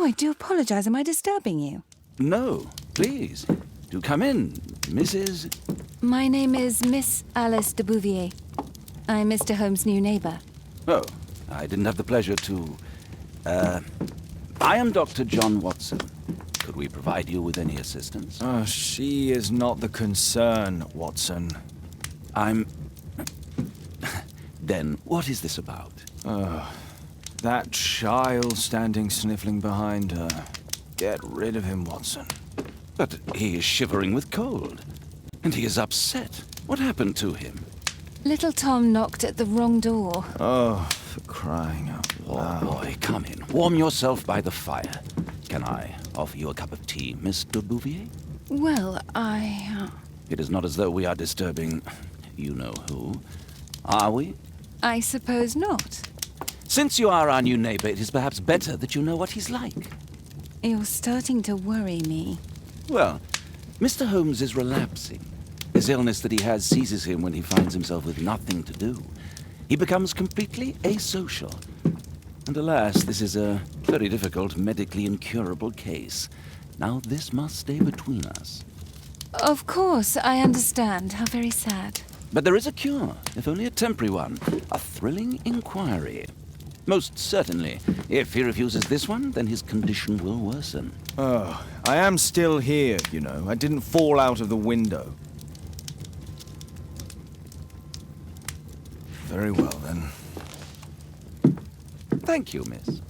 Oh, I do apologize. Am I disturbing you? No, please. Do come in, Mrs. My name is Miss Alice de Bouvier. I'm Mr. Holmes' new neighbor. Oh, I didn't have the pleasure to... I am Dr. John Watson. Could we provide you with any assistance? She is not the concern, Watson. Then, what is this about? That child standing sniffling behind her. Get rid of him, Watson. But he is shivering with cold. And he is upset. What happened to him? Little Tom knocked at the wrong door. Oh, for crying out loud. Oh, boy, come in. Warm yourself by the fire. Can I offer you a cup of tea, Miss de Bouvier? Well, It is not as though we are disturbing you-know-who, are we? I suppose not. Since you are our new neighbor, it is perhaps better that you know what he's like. You're starting to worry me. Well, Mr. Holmes is relapsing. This illness that he has seizes him when he finds himself with nothing to do. He becomes completely asocial. And alas, this is a very difficult, medically incurable case. Now this must stay between us. Of course, I understand. How very sad. But there is a cure, if only a temporary one. A thrilling inquiry. Most certainly. If he refuses this one, then his condition will worsen. Oh, I am still here, you know. I didn't fall out of the window. Very well, then. Thank you, miss.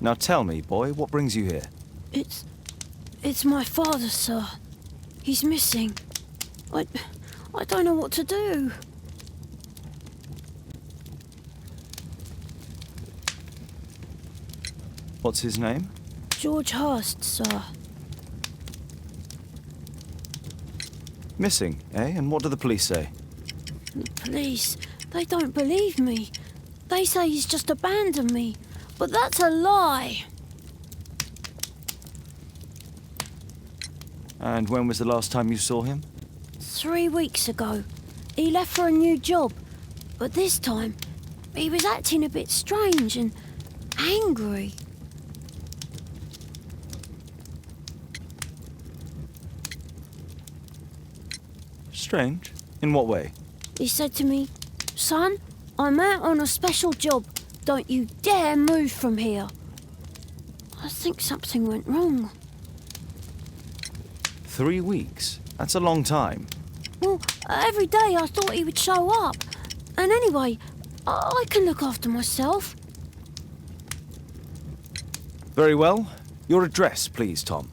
Now tell me, boy, what brings you here? It's my father, sir. He's missing. I don't know what to do. What's his name? George Hurst, sir. Missing, eh? And what do the police say? The police, they don't believe me. They say he's just abandoned me. But that's a lie. And when was the last time you saw him? 3 weeks ago. He left for a new job. But this time, he was acting a bit strange and angry. Strange? In what way? He said to me, "Son, I'm out on a special job. Don't you dare move from here." I think something went wrong. 3 weeks? That's a long time. Well, every day I thought he would show up. And anyway, I can look after myself. Very well. Your address, please, Tom.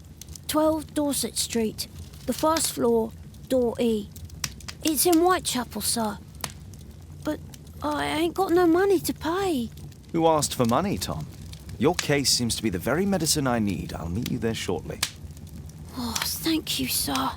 12 Dorset Street, the first floor, door E. It's in Whitechapel, sir. But I ain't got no money to pay. Who asked for money, Tom? Your case seems to be the very medicine I need. I'll meet you there shortly. Oh, thank you, sir.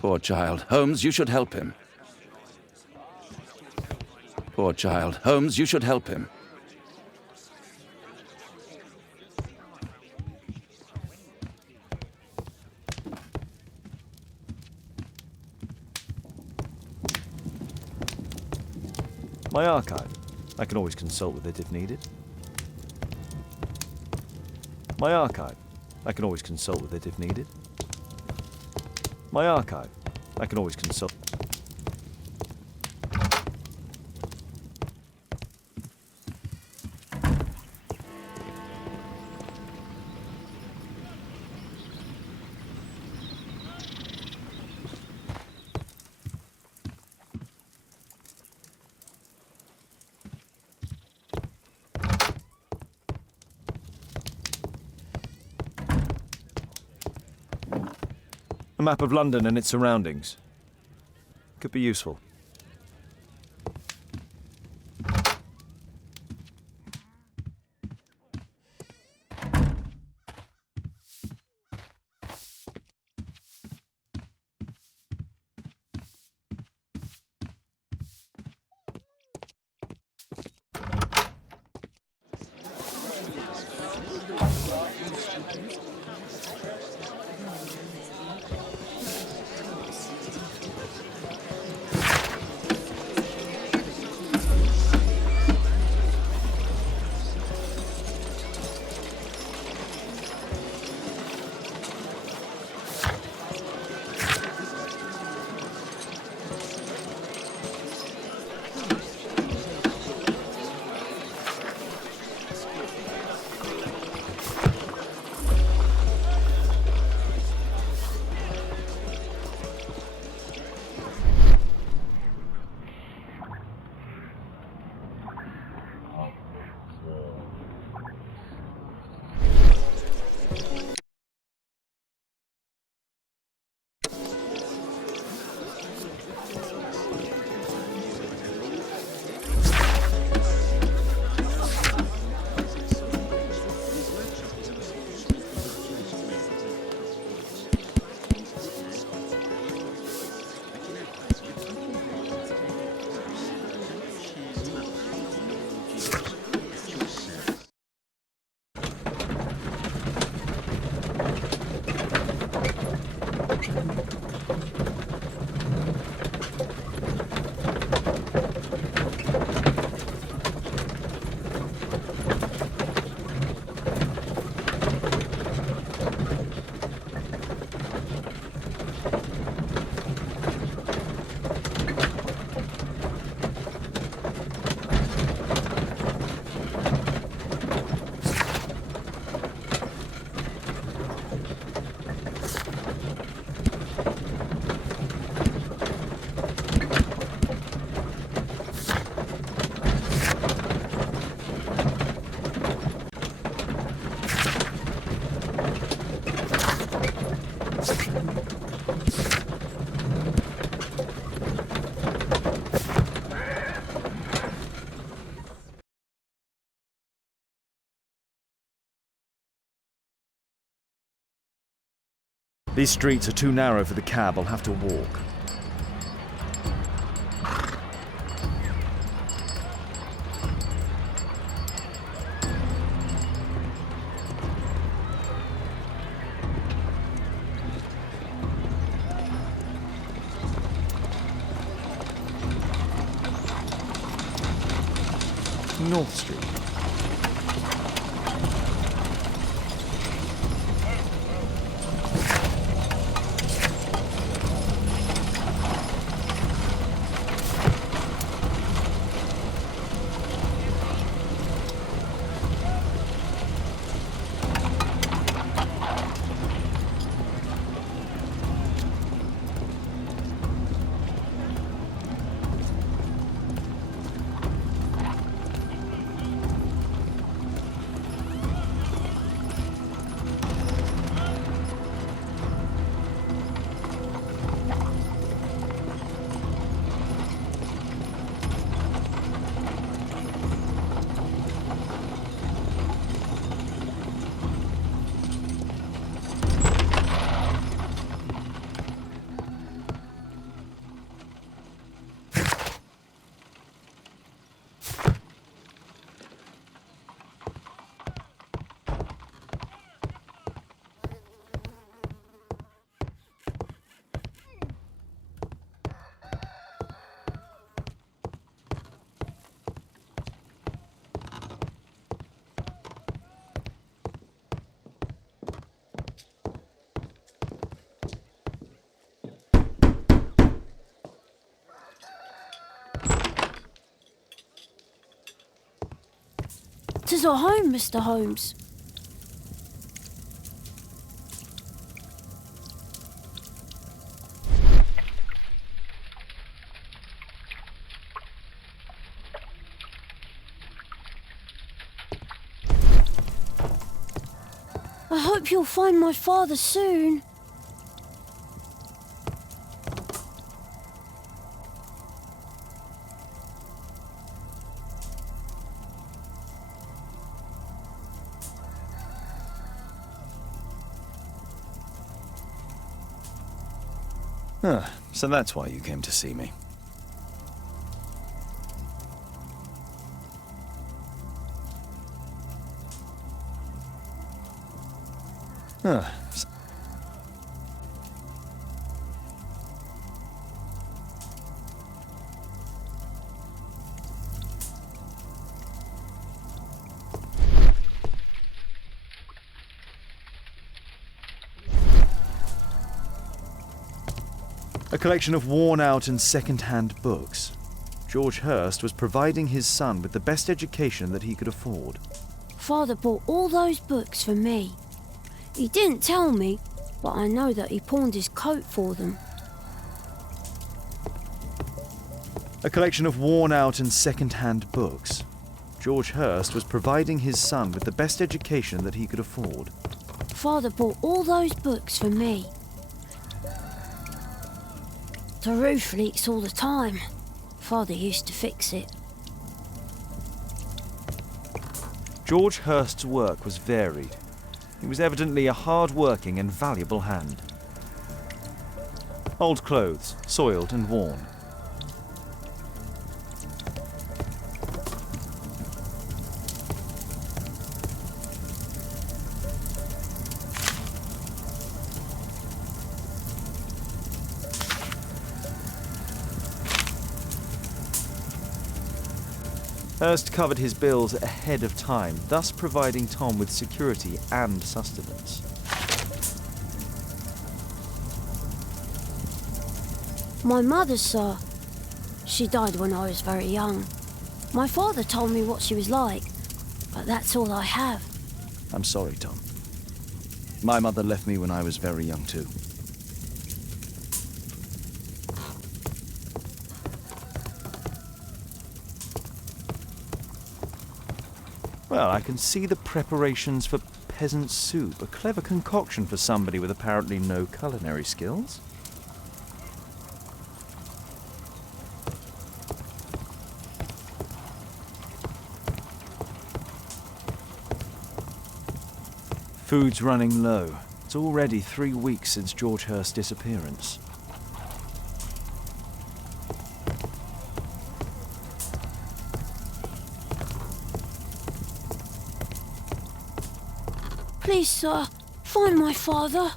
Poor child. Holmes, you should help him. Poor child. Holmes, you should help him. My archive. I can always consult with it if needed. My archive. I can always consult with it if needed. My archive. I can always consult. A map of London and its surroundings. Could be useful. These streets are too narrow for the cab. I'll have to walk. North Street. Tis our home, Mr. Holmes. I hope you'll find my father soon. So that's why you came to see me. A collection of worn-out and second-hand books. George Hurst was providing his son with the best education that he could afford. Father bought all those books for me. He didn't tell me, but I know that he pawned his coat for them. A collection of worn-out and second-hand books. George Hurst was providing his son with the best education that he could afford. Father bought all those books for me. The roof leaks all the time. Father used to fix it. George Hurst's work was varied. He was evidently a hard-working and valuable hand. Old clothes, soiled and worn. Hurst covered his bills ahead of time, thus providing Tom with security and sustenance. My mother, sir. She died when I was very young. My father told me what she was like, but that's all I have. I'm sorry, Tom. My mother left me when I was very young too. Well, I can see the preparations for peasant soup, a clever concoction for somebody with apparently no culinary skills. Food's running low. It's It's already 3 weeks since George Hurst's disappearance. Please, sir, find my father.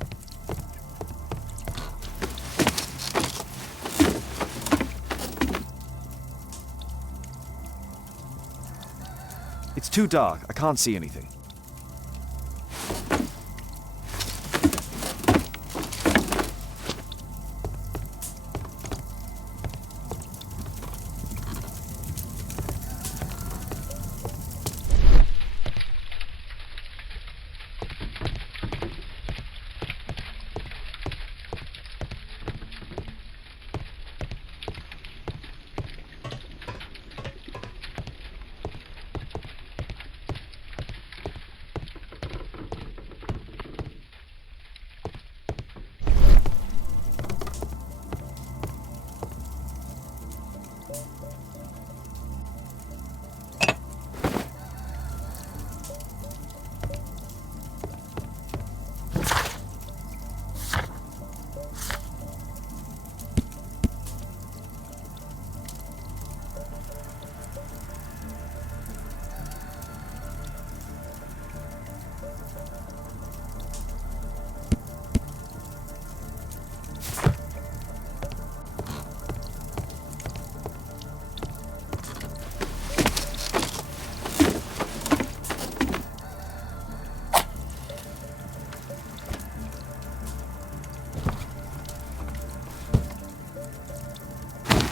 It's too dark. I can't see anything.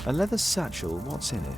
A leather satchel, what's in it?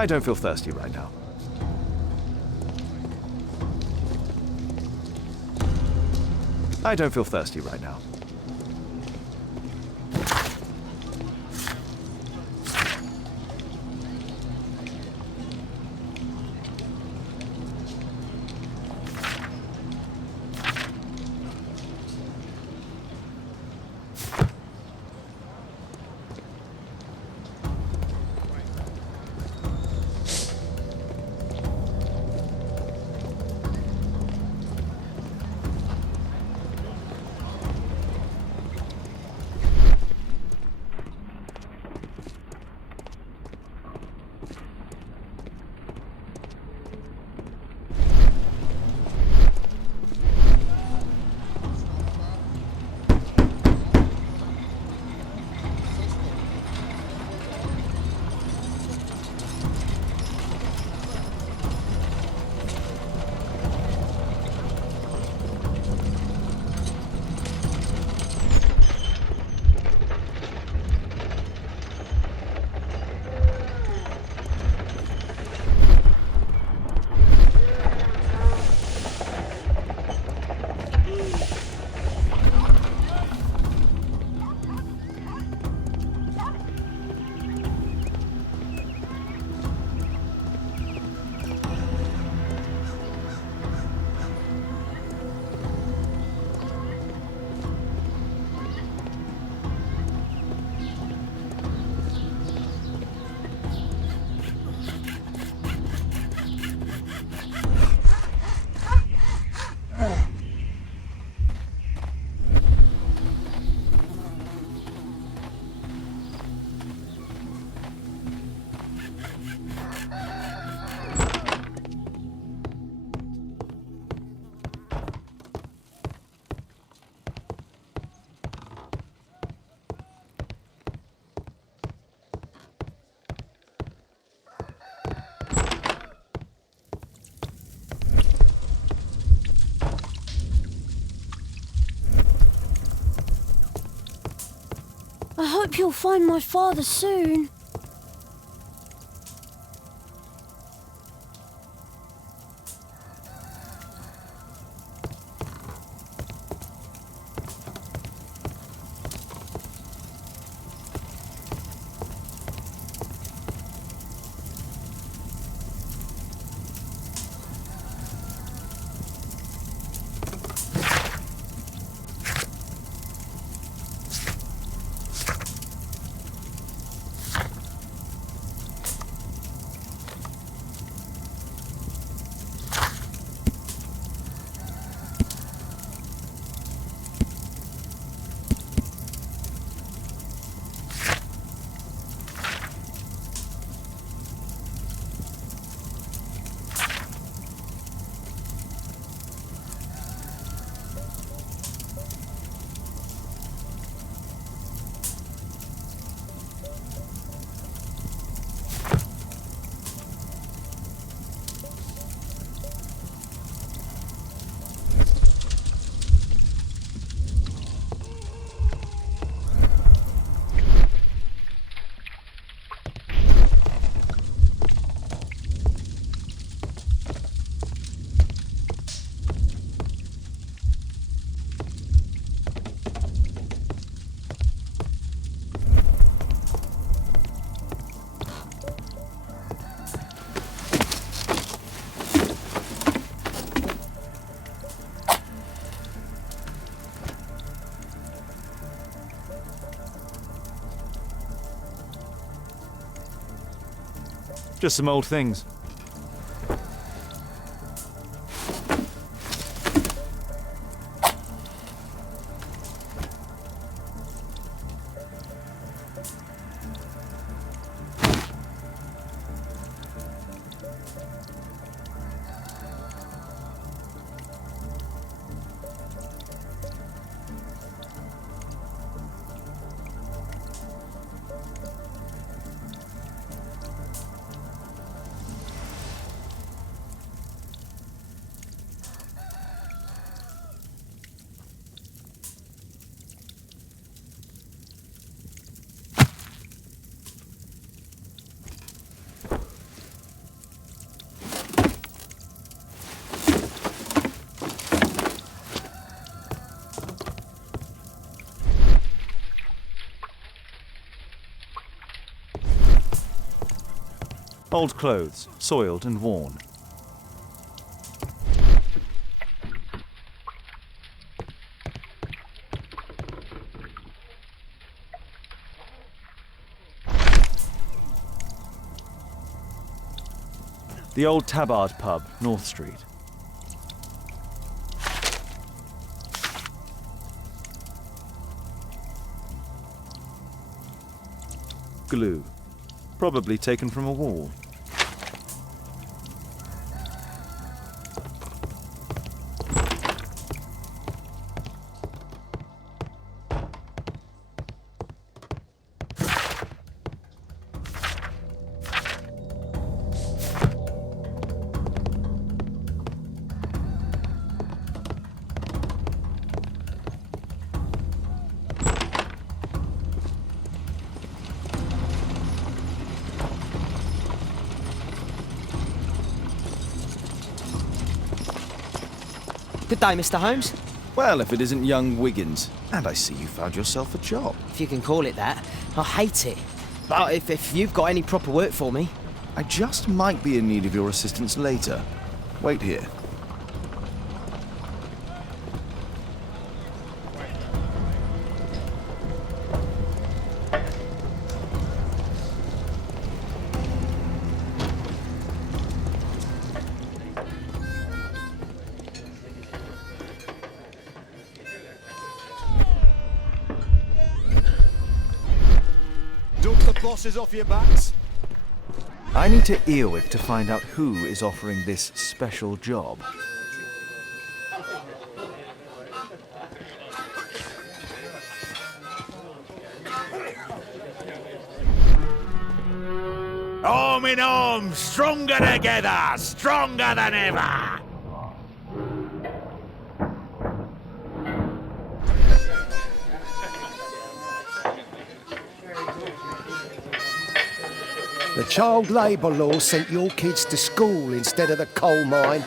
I don't feel thirsty right now. I don't feel thirsty right now. I hope you'll find my father soon. Just some old things. Old clothes, soiled and worn. The old Tabard pub, North Street. Glue. Probably taken from a wall. Good day, Mr. Holmes. Well, if it isn't young Wiggins. And I see you found yourself a job. If you can call it that. I hate it. But if you've got any proper work for me... I just might be in need of your assistance later. Wait here. Bosses off your backs. I need to earwig to find out who is offering this special job. Arm in arm, stronger together, stronger than ever. The child labour law sent your kids to school instead of the coal mine.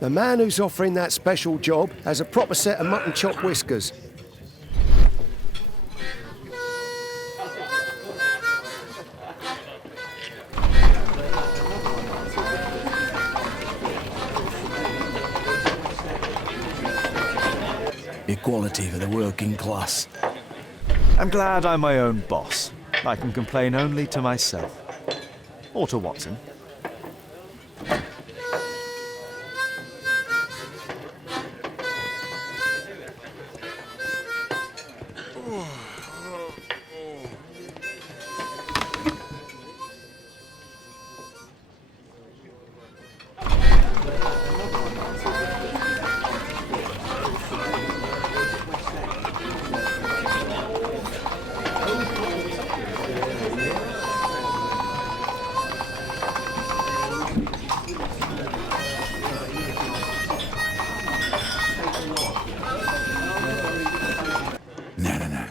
The man who's offering that special job has a proper set of mutton chop whiskers. Equality for the working class. I'm glad I'm my own boss. I can complain only to myself. Or to Watson. No.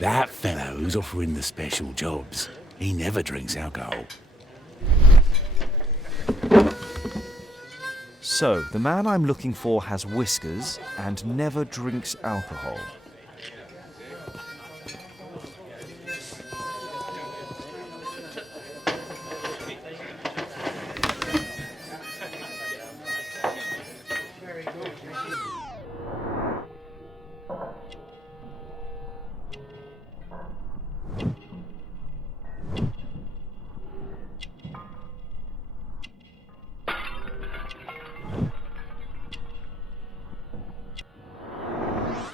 That fellow who's offering the special jobs, he never drinks alcohol. So, the man I'm looking for has whiskers and never drinks alcohol.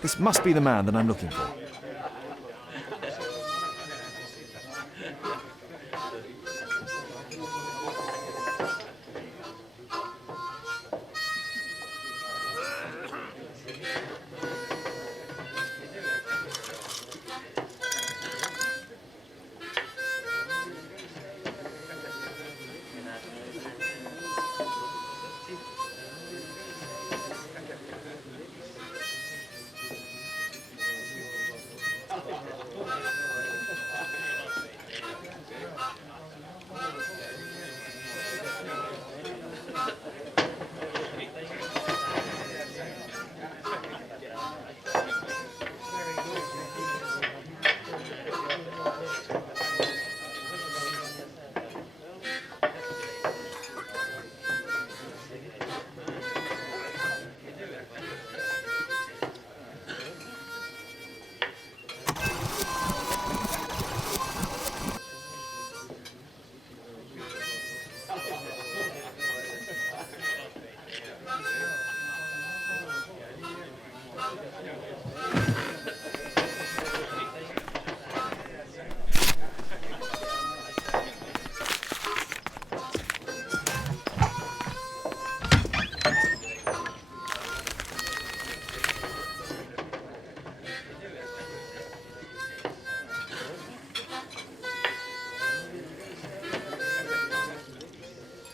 This must be the man that I'm looking for.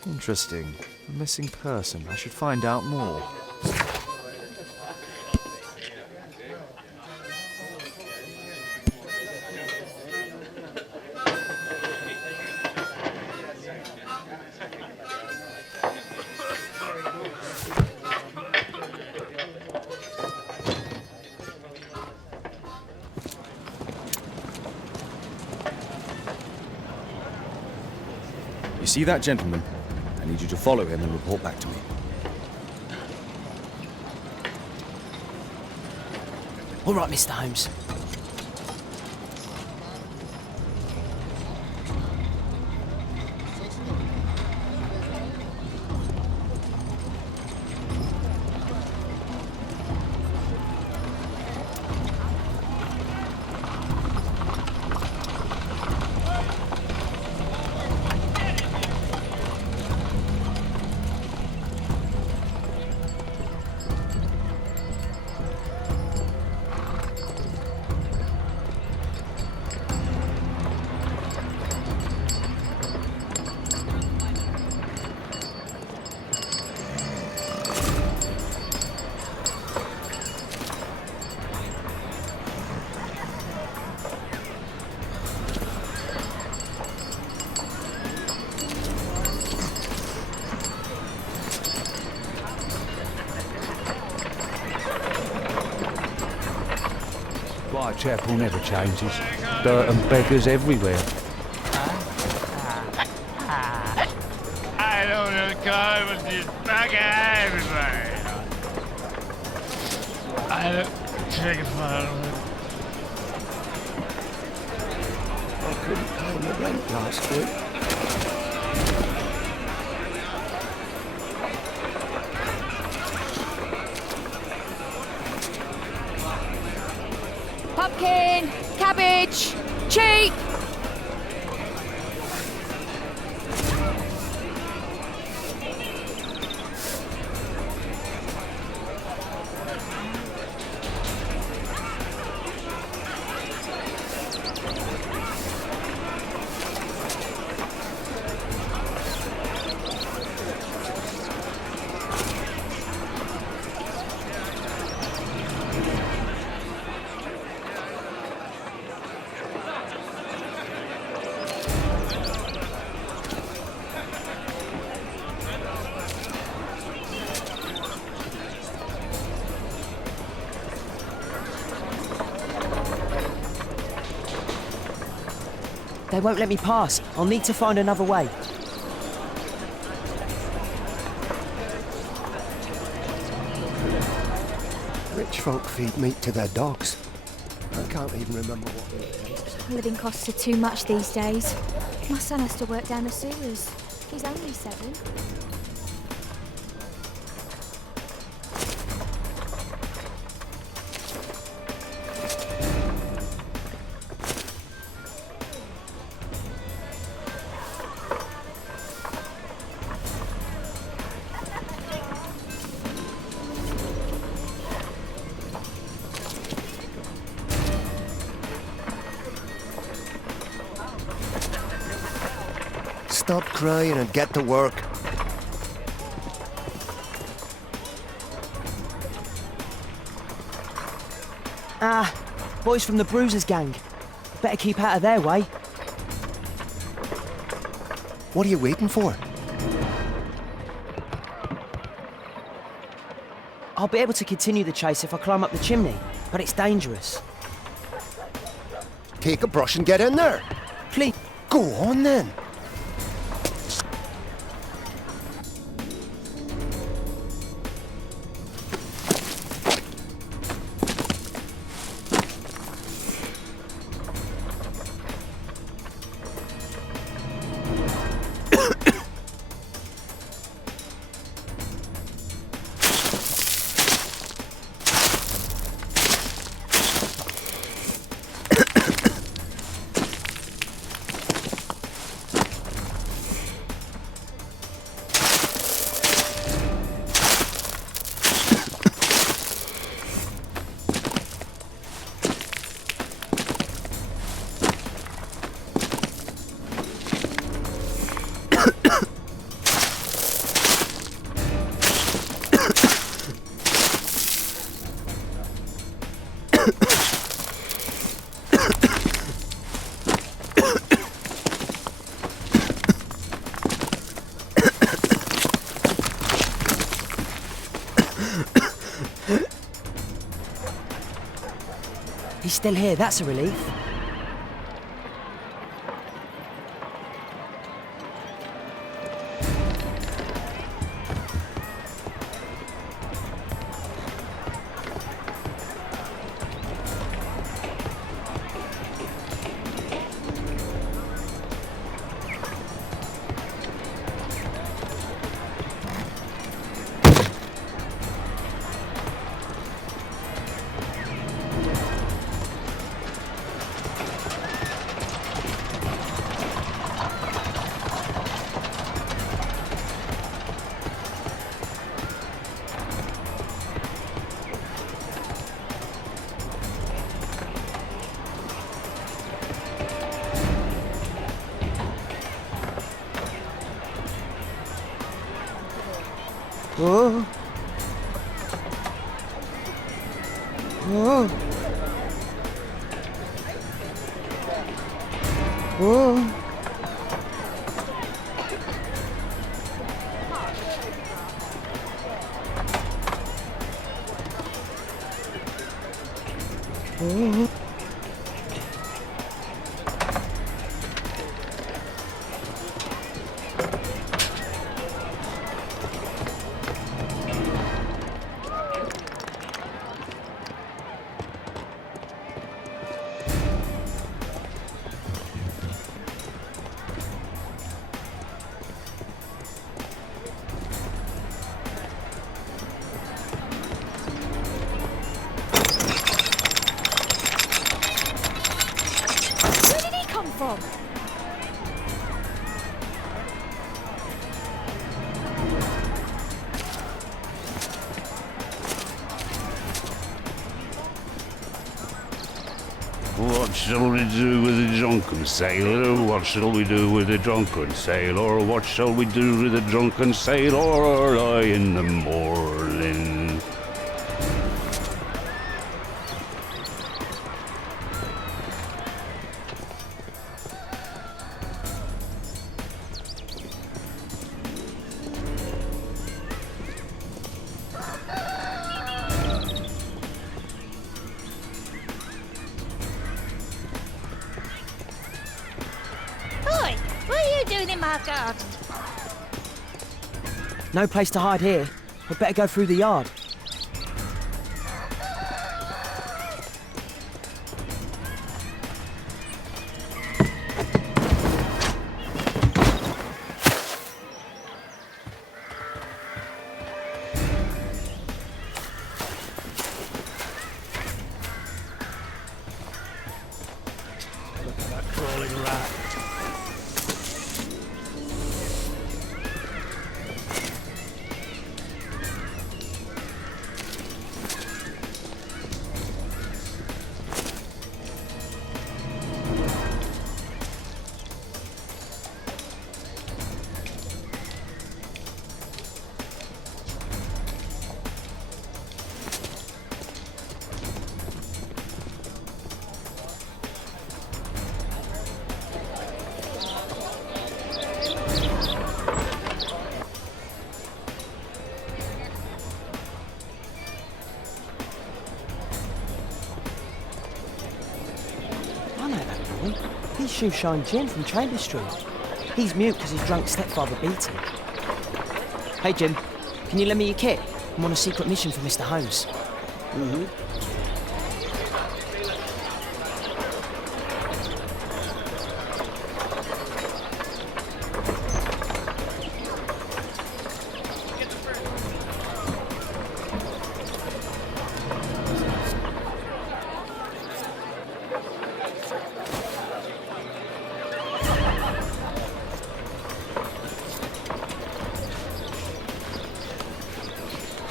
Interesting. A missing person. I should find out more. You see that gentleman? I need you to follow him and report back to me. All right, Mr. Holmes. Whitechapel never changes. Dirt and beggars everywhere. I don't know, car was just bugger everywhere. I don't take a photo. I couldn't pay my rent last week. Pumpkin! Cabbage! Cheap! They won't let me pass. I'll need to find another way. Rich folk feed meat to their dogs. I can't even remember what it is. Living costs are too much these days. My son has to work down the sewers. He's only 7. Stop crying and get to work. Ah, boys from the Bruisers gang. Better keep out of their way. What are you waiting for? I'll be able to continue the chase if I climb up the chimney, but it's dangerous. Take a brush and get in there. Please. Go on then. he's still here, that's a relief. Whoa. Whoa. Whoa. Whoa. From? What shall we do with the drunken sailor? What shall we do with the drunken sailor? What shall we do with the drunken sailor early in the morning? No place to hide here. We'd better go through the yard. Look at that crawling rat. He's Shoeshine Jim from Chamber Street. He's mute because his drunk stepfather beat him. Hey Jim, can you lend me your kit? I'm on a secret mission for Mr. Holmes.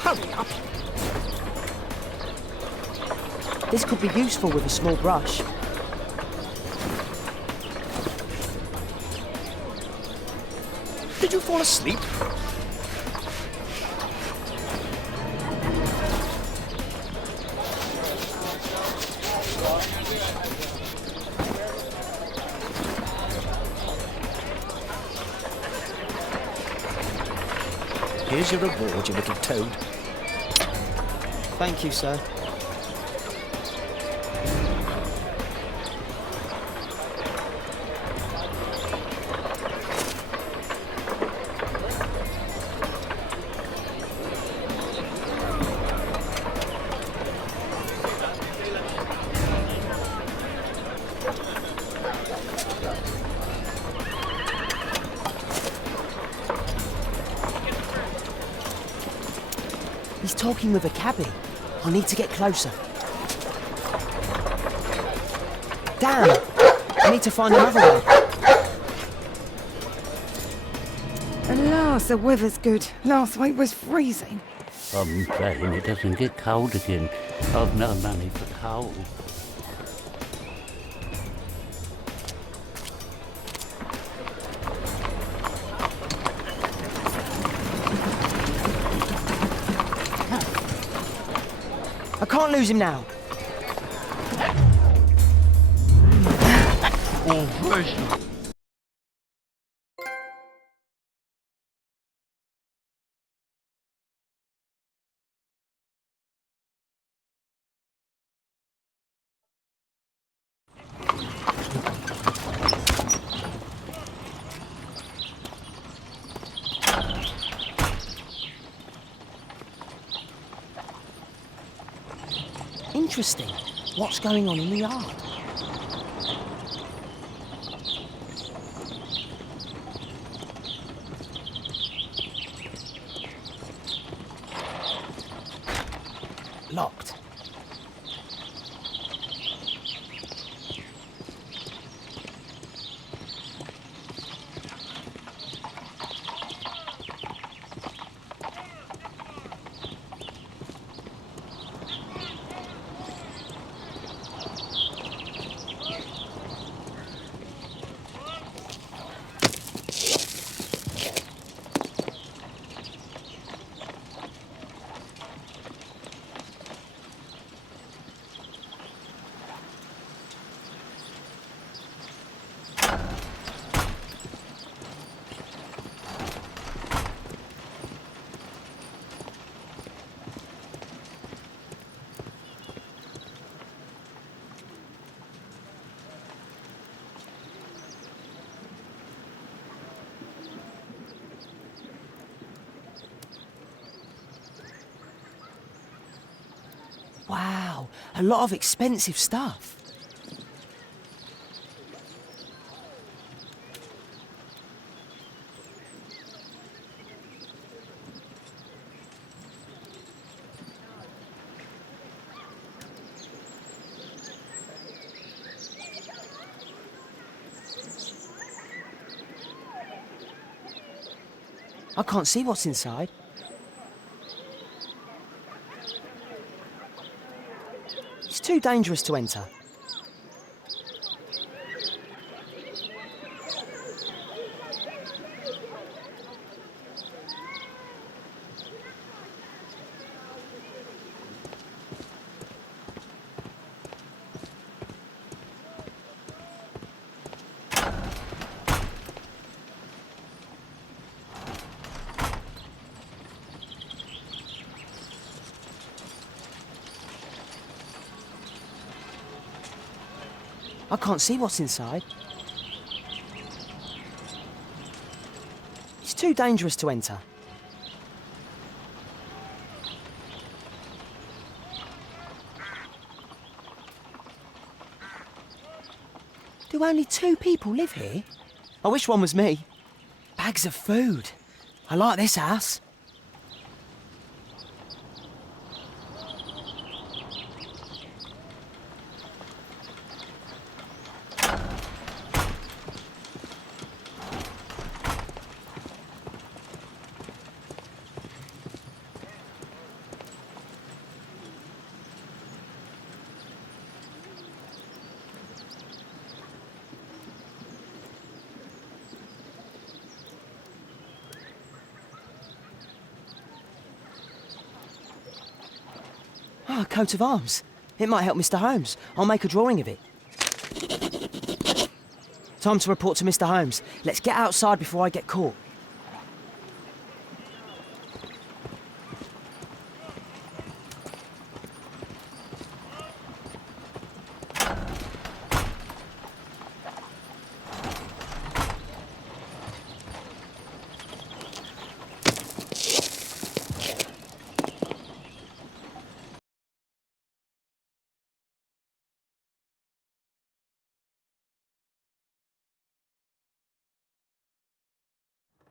Hurry up! This could be useful with a small brush. Did you fall asleep? Here's your reward, you little toad. Thank you, sir. He's talking with a cabbie. I need to get closer. Damn! I need to find another one. At last, the weather's good. Last week was freezing. I'm praying it doesn't get cold again. I've no money for coal. I can't lose him now. Oh, first. Interesting. What's going on in the yard? Locked. Wow, a lot of expensive stuff. I can't see what's inside. It's too dangerous to enter. I can't see what's inside. It's too dangerous to enter. Do only 2 people live here? I wish one was me. Bags of food. I like this house. Ah, a coat of arms. It might help Mr. Holmes. I'll make a drawing of it. Time to report to Mr. Holmes. Let's get outside before I get caught.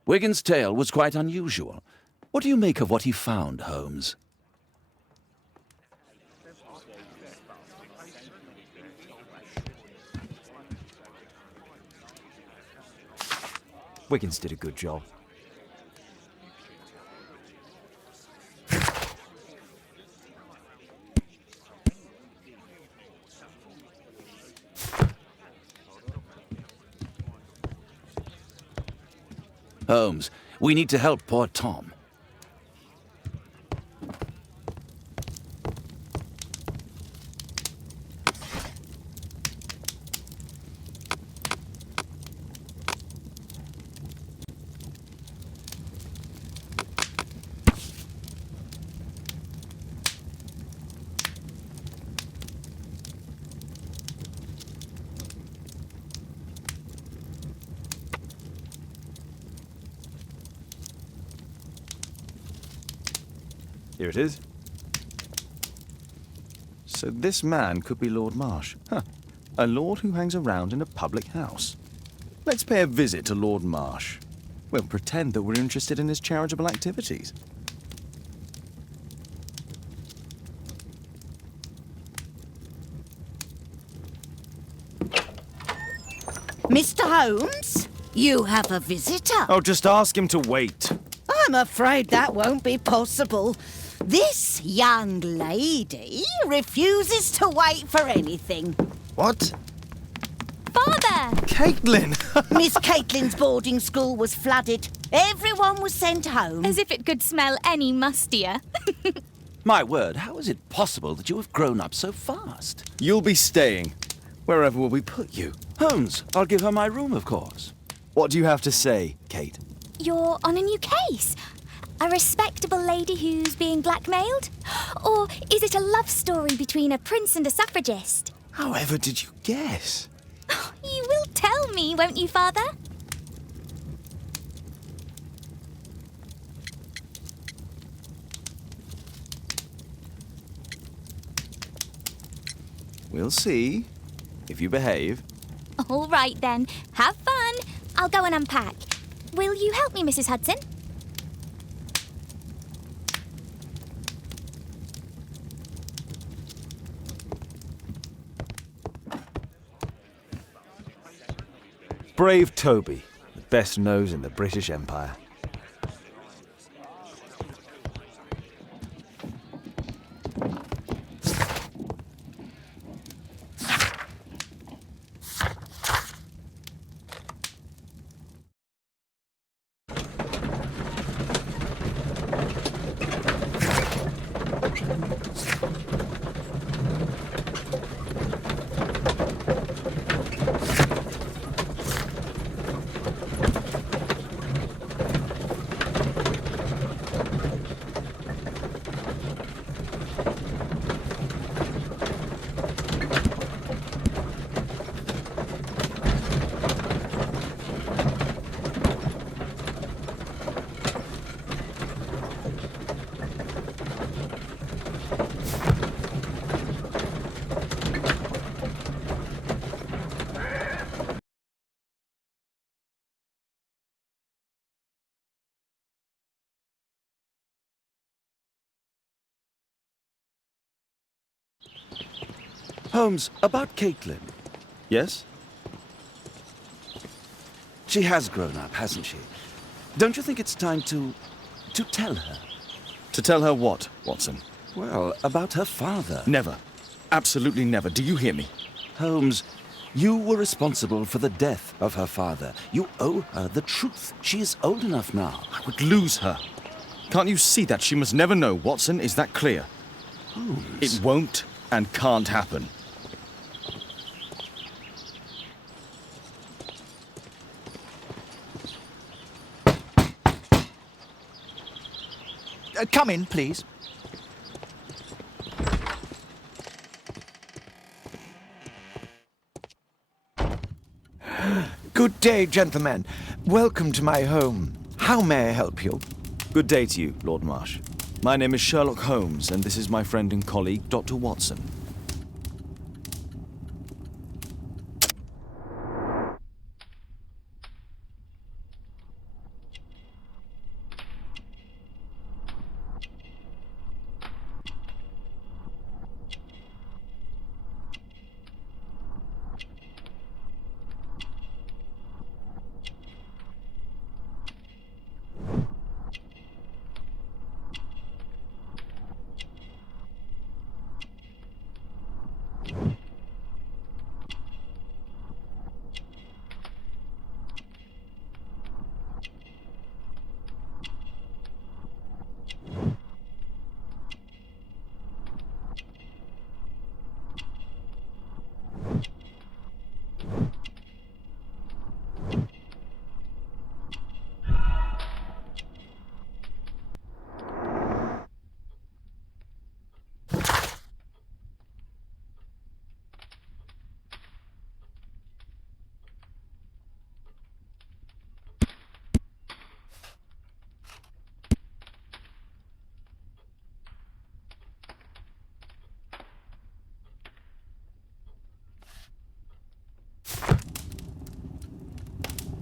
Wigan's tale was quite unusual. What do you make of what he found, Holmes? Wiggins did a good job. Holmes, we need to help poor Tom. Here it is. So this man could be Lord Marsh. Huh. A lord who hangs around in a public house. Let's pay a visit to Lord Marsh. We'll pretend that we're interested in his charitable activities. Mr. Holmes, you have a visitor. Oh, just ask him to wait. I'm afraid that won't be possible. This young lady refuses to wait for anything. What? Father! Caitlin! Miss Caitlin's boarding school was flooded. Everyone was sent home. As if it could smell any mustier. My word, how is it possible that you have grown up so fast? You'll be staying. Wherever will we put you? Holmes, I'll give her my room, of course. What do you have to say, Kate? You're on a new case. A respectable lady who's being blackmailed? Or is it a love story between a prince and a suffragist? However did you guess? You will tell me, won't you, Father? We'll see. If you behave. All right, then. Have fun. I'll go and unpack. Will you help me, Mrs. Hudson? Brave Toby, the best nose in the British Empire. Holmes, about Caitlin. Yes? She has grown up, hasn't she? Don't you think it's time to tell her? To tell her what, Watson? Well, about her father. Never. Absolutely never. Do you hear me? Holmes, you were responsible for the death of her father. You owe her the truth. She is old enough now. I would lose her. Can't you see that? She must never know, Watson. Is that clear? Holmes. It won't and can't happen. Come in, please. Good day, gentlemen. Welcome to my home. How may I help you? Good day to you, Lord Marsh. My name is Sherlock Holmes, and this is my friend and colleague, Dr. Watson.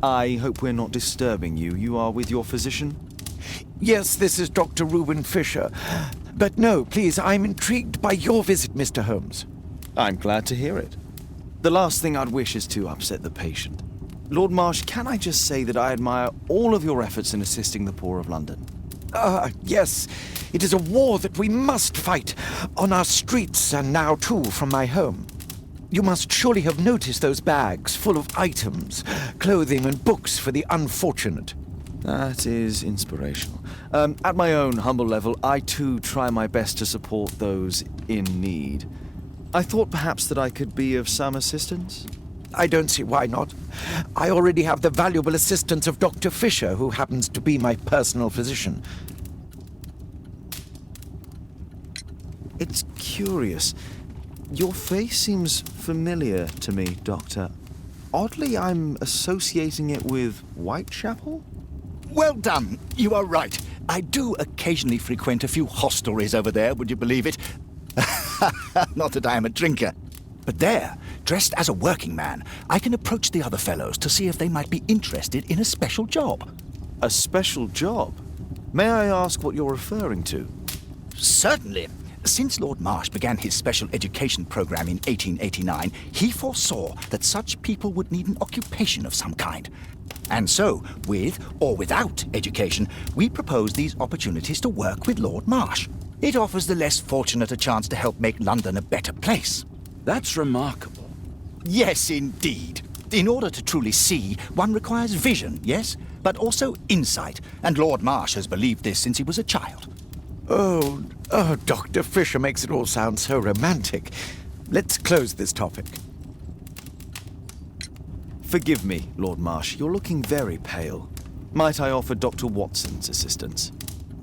I hope we're not disturbing you. You are with your physician? Yes, this is Dr. Reuben Fisher. But no, please, I'm intrigued by your visit, Mr. Holmes. I'm glad to hear it. The last thing I'd wish is to upset the patient. Lord Marsh, can I just say that I admire all of your efforts in assisting the poor of London? Yes. It is a war that we must fight, on our streets and now, too, from my home. You must surely have noticed those bags full of items, clothing and books for the unfortunate. That is inspirational. At my own humble level, I too try my best to support those in need. I thought perhaps that I could be of some assistance. I don't see why not. I already have the valuable assistance of Dr. Fisher, who happens to be my personal physician. It's curious. Your face seems familiar to me, Doctor. Oddly, I'm associating it with Whitechapel? Well done. You are right. I do occasionally frequent a few hostelries over there, would you believe it? Not that I am a drinker. But there, dressed as a working man, I can approach the other fellows to see if they might be interested in a special job. A special job? May I ask what you're referring to? Certainly. Since Lord Marsh began his special education program in 1889, he foresaw that such people would need an occupation of some kind. And so, with or without education, we propose these opportunities to work with Lord Marsh. It offers the less fortunate a chance to help make London a better place. That's remarkable. Yes, indeed. In order to truly see, one requires vision, yes? But also insight, and Lord Marsh has believed this since he was a child. Oh, Dr. Fisher makes it all sound so romantic. Let's close this topic. Forgive me, Lord Marsh. You're looking very pale. Might I offer Dr. Watson's assistance?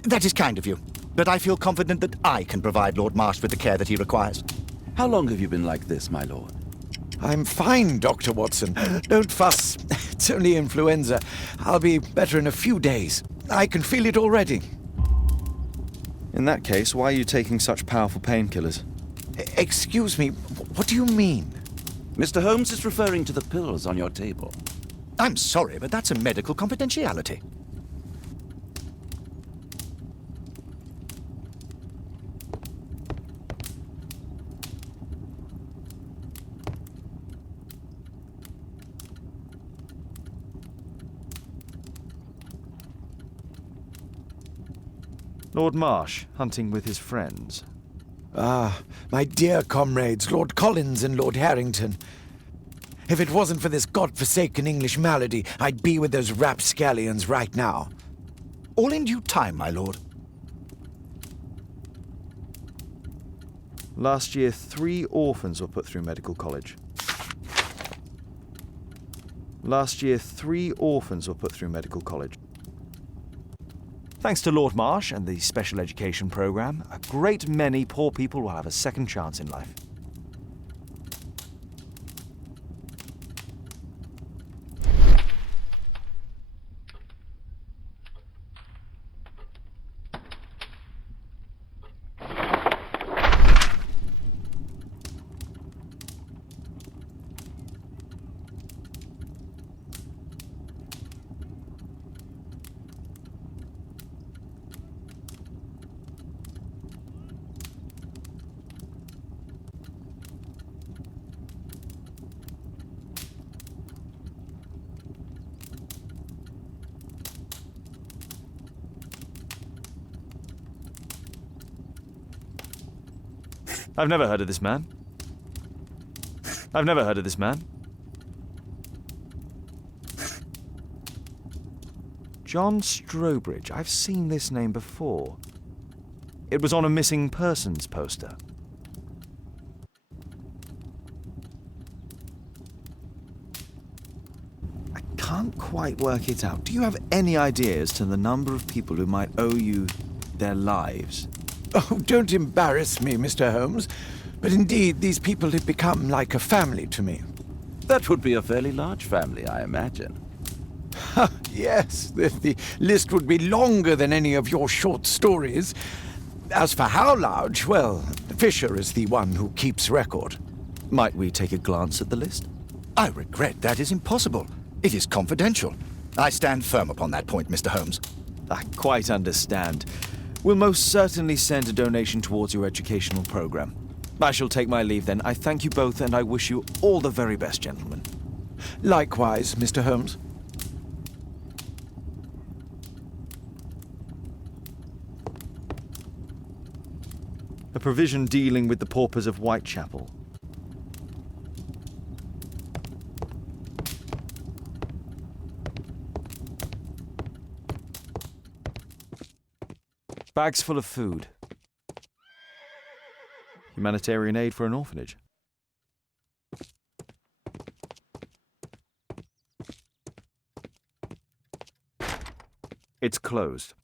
That is kind of you, but I feel confident that I can provide Lord Marsh with the care that he requires. How long have you been like this, my lord? I'm fine, Dr. Watson. Don't fuss. It's only influenza. I'll be better in a few days. I can feel it already. In that case, why are you taking such powerful painkillers? Excuse me, what do you mean? Mr. Holmes is referring to the pills on your table. I'm sorry, but that's a medical confidentiality. Lord Marsh, hunting with his friends. Ah, my dear comrades, Lord Collins and Lord Harrington. If it wasn't for this godforsaken English malady, I'd be with those rapscallions right now. All in due time, my lord. Last year, 3 orphans were put through medical college. Last year, 3 orphans were put through medical college. Thanks to Lord Marsh and the special education program, a great many poor people will have a second chance in life. I've never heard of this man. I've never heard of this man. John Strobridge. I've seen this name before. It was on a missing persons poster. I can't quite work it out. Do you have any idea as to the number of people who might owe you their lives? Oh, don't embarrass me, Mr. Holmes. But indeed, these people have become like a family to me. That would be a fairly large family, I imagine. Yes, the list would be longer than any of your short stories. As for how large, well, Fisher is the one who keeps record. Might we take a glance at the list? I regret that is impossible. It is confidential. I stand firm upon that point, Mr. Holmes. I quite understand. We'll most certainly send a donation towards your educational program. I shall take my leave then. I thank you both, and I wish you all the very best, gentlemen. Likewise, Mr. Holmes. A provision dealing with the paupers of Whitechapel. Bags full of food. Humanitarian aid for an orphanage. It's closed.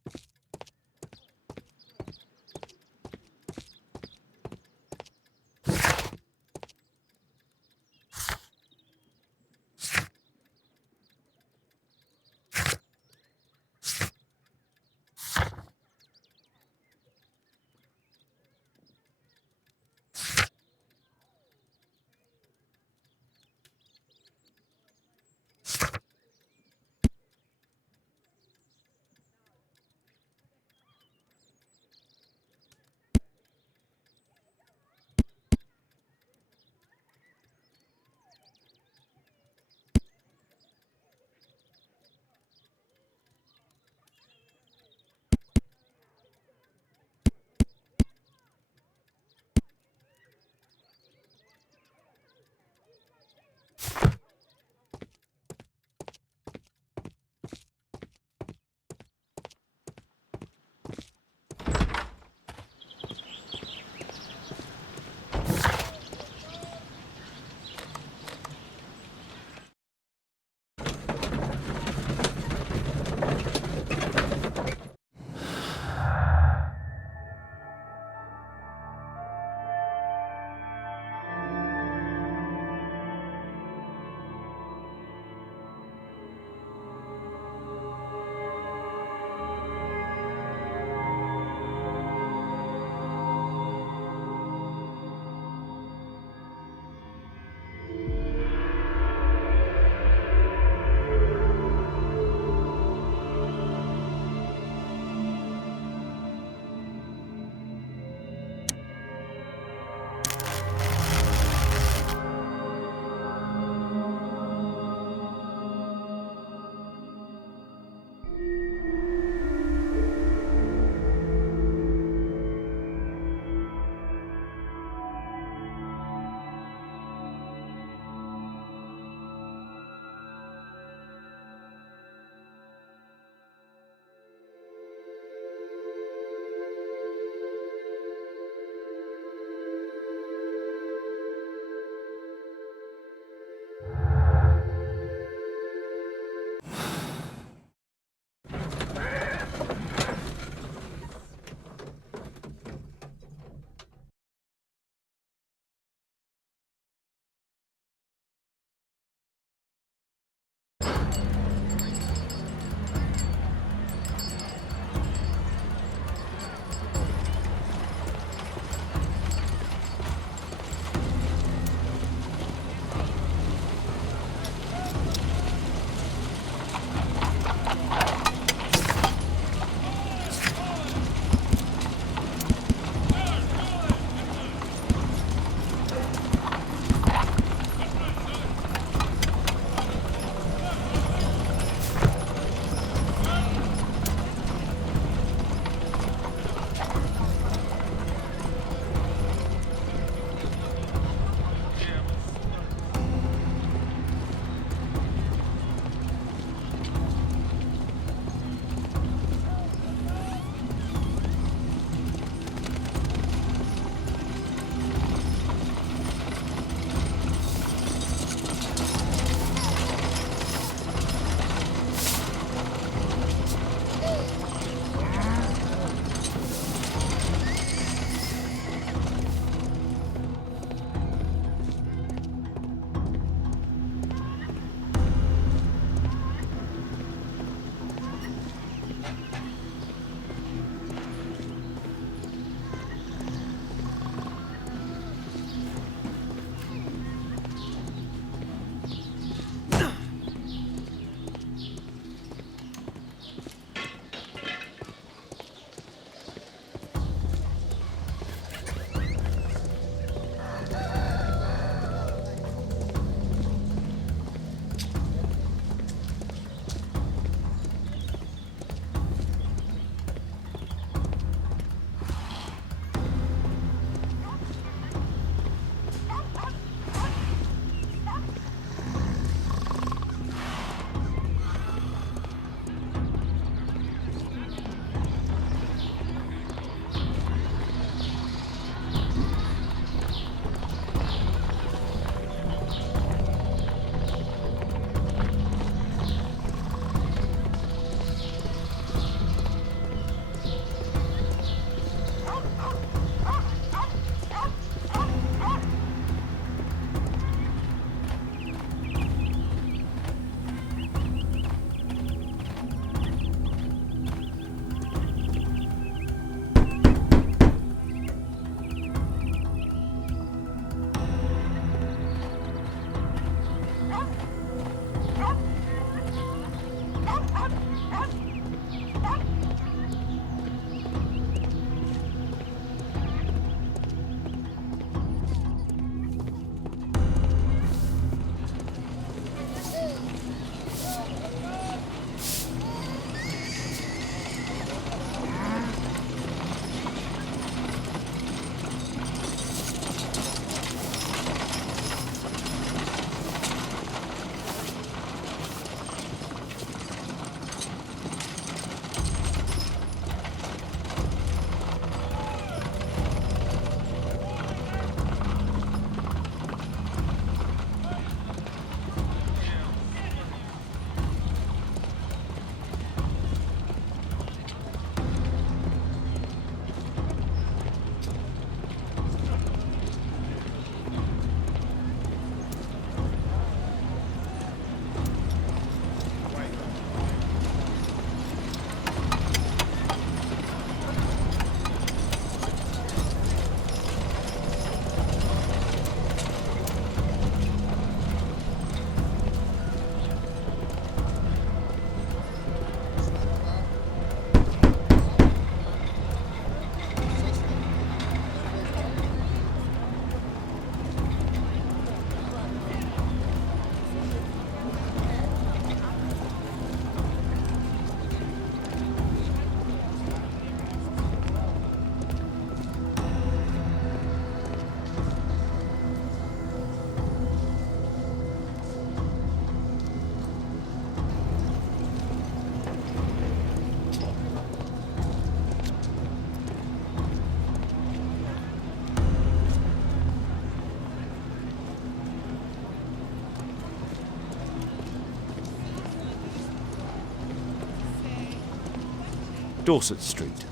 Dorset Street.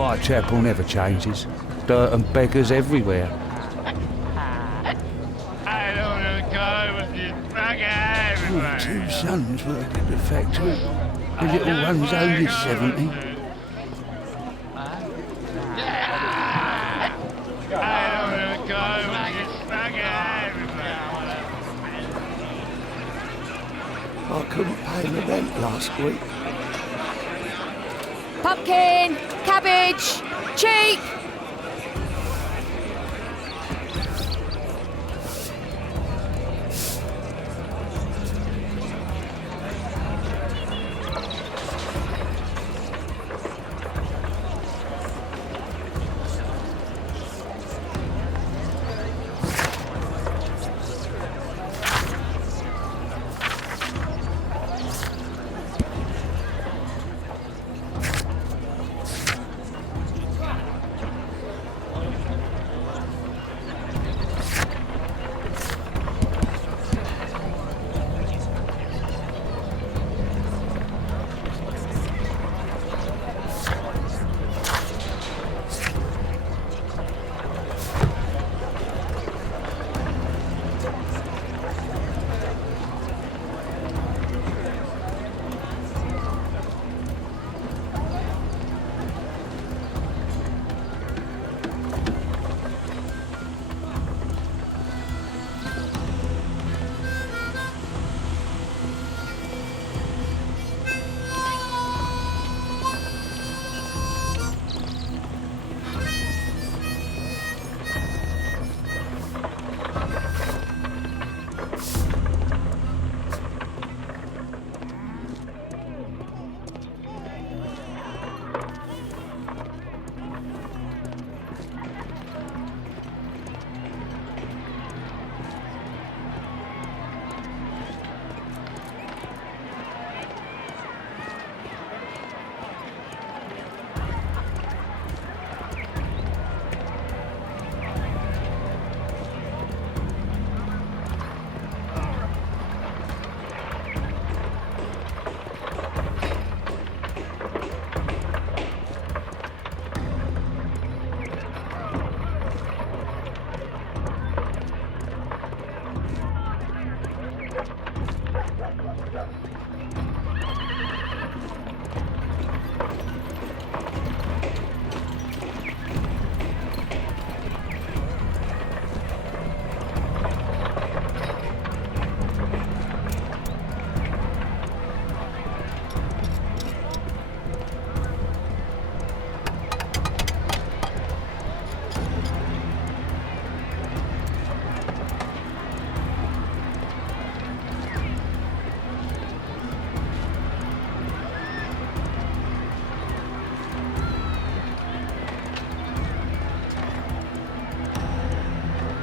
Whitechapel never changes. Dirt and beggars everywhere. I don't know, Carlo, but you bugger everywhere. Two sons work at the factory. The little one's only 70. couldn't pay my rent last week. Pumpkin, cabbage, cheek.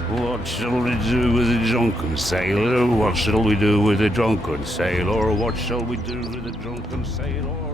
What shall we do with a drunken sailor? What shall we do with a drunken sailor? What shall we do with a drunken sailor?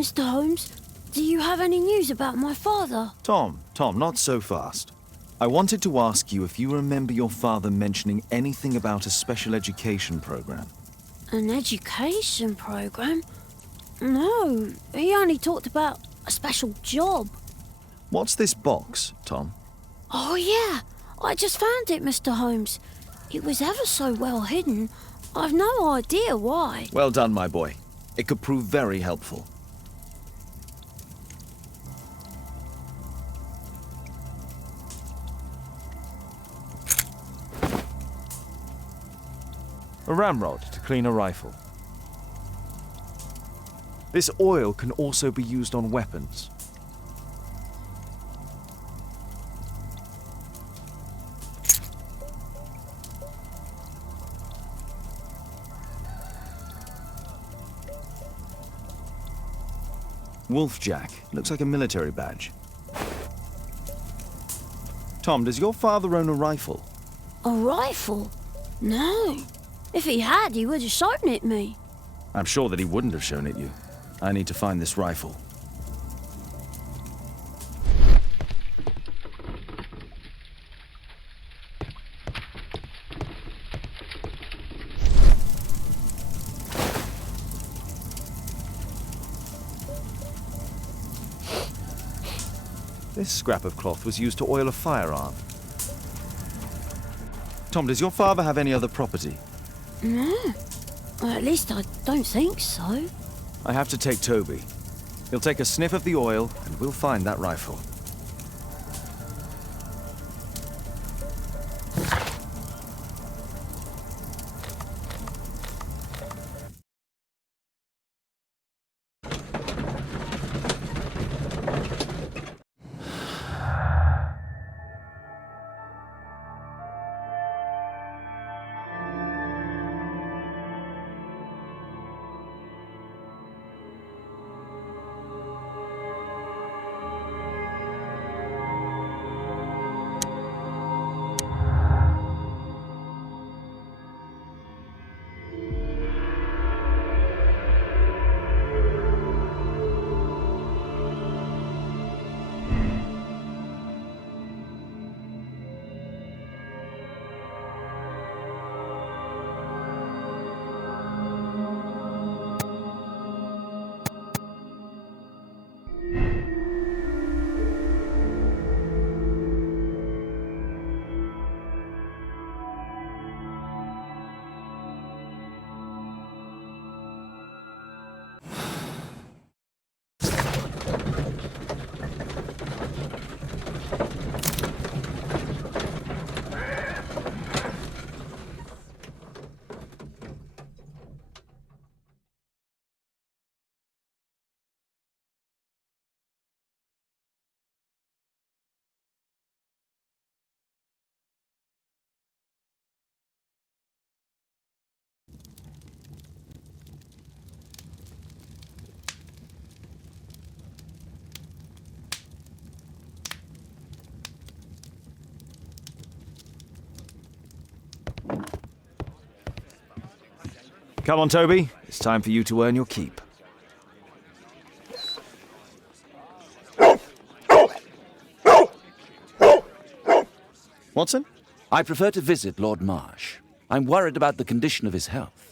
Mr. Holmes, do you have any news about my father? Tom, not so fast. I wanted to ask you if you remember your father mentioning anything about a special education program. An education program? No, he only talked about a special job. What's this box, Tom? Oh, yeah. I just found it, Mr. Holmes. It was ever so well hidden. I've no idea why. Well done, my boy. It could prove very helpful. A ramrod to clean a rifle. This oil can also be used on weapons. Wolfjack. Looks like a military badge. Tom, does your father own a rifle? A rifle? No. If he had, he would have shown it me. I'm sure that he wouldn't have shown it you. I need to find this rifle. This scrap of cloth was used to oil a firearm. Tom, does your father have any other property? No. Well, at least I don't think so. I have to take Toby. He'll take a sniff of the oil, and we'll find that rifle. Come on, Toby. It's time for you to earn your keep. Watson? I prefer to visit Lord Marsh. I'm worried about the condition of his health.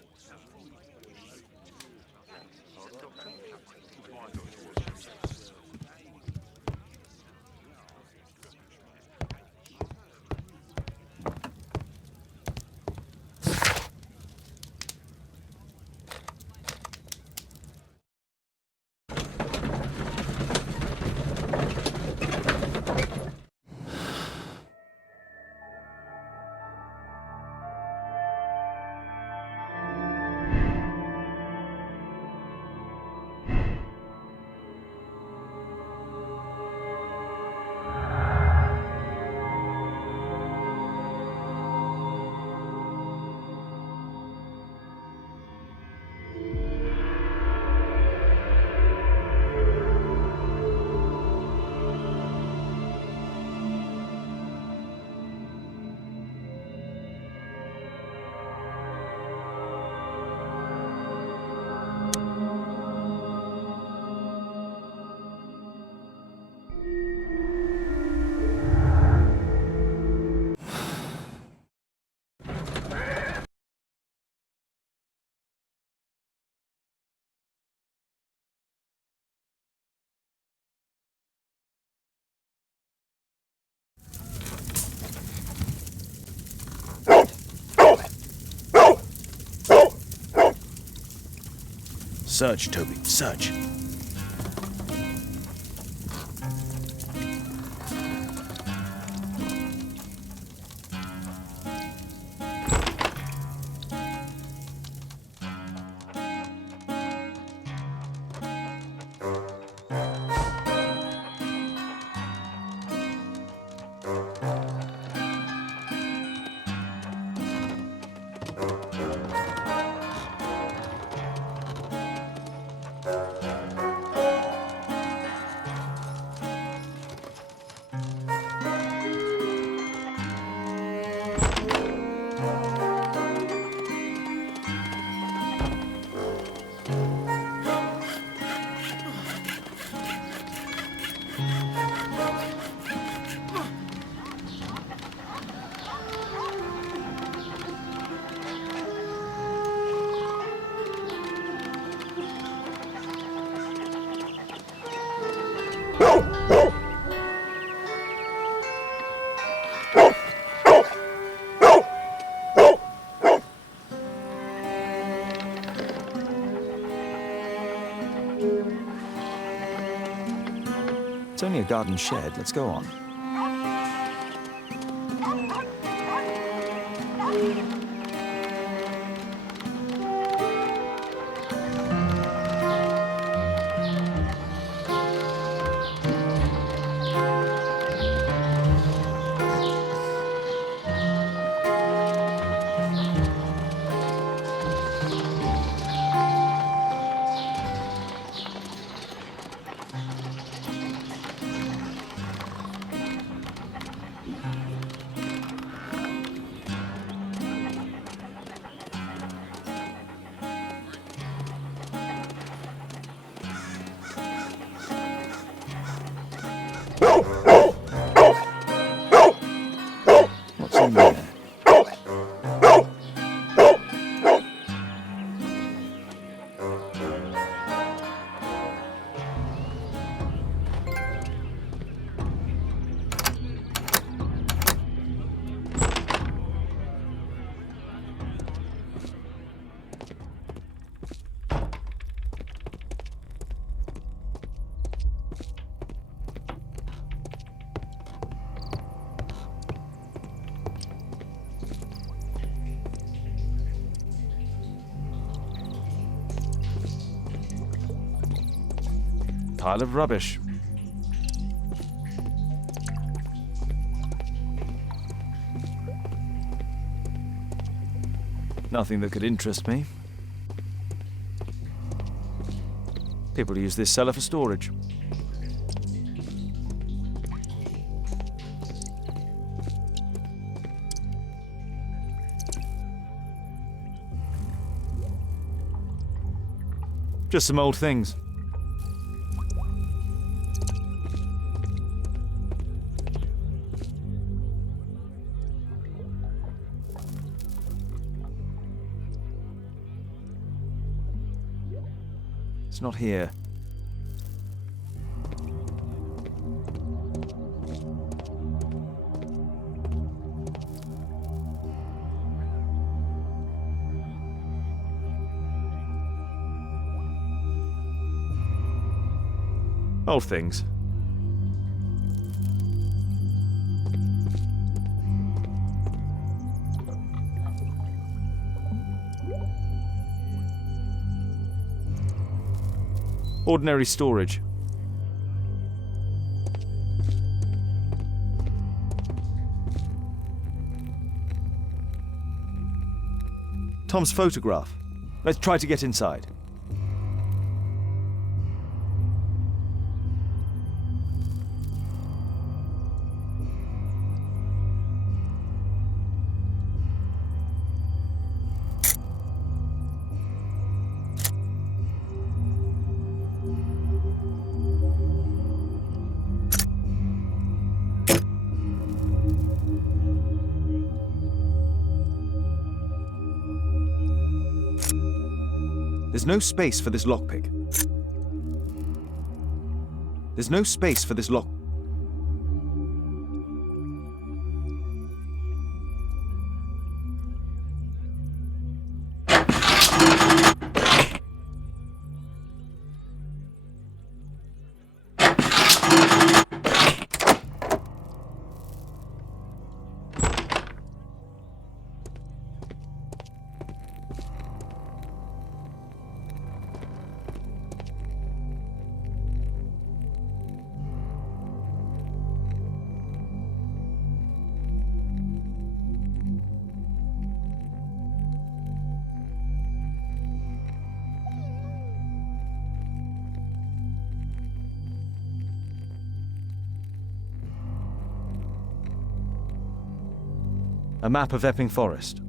Search, Toby, search. It's only a garden shed. Let's go on. What's in there? Pile of rubbish. Nothing that could interest me. People use this cellar for storage. Just some old things. It's not here. Old things. Ordinary storage. Tom's photograph. Let's try to get inside. There's no space for this lockpick. There's no space for this lock. A map of Epping Forest.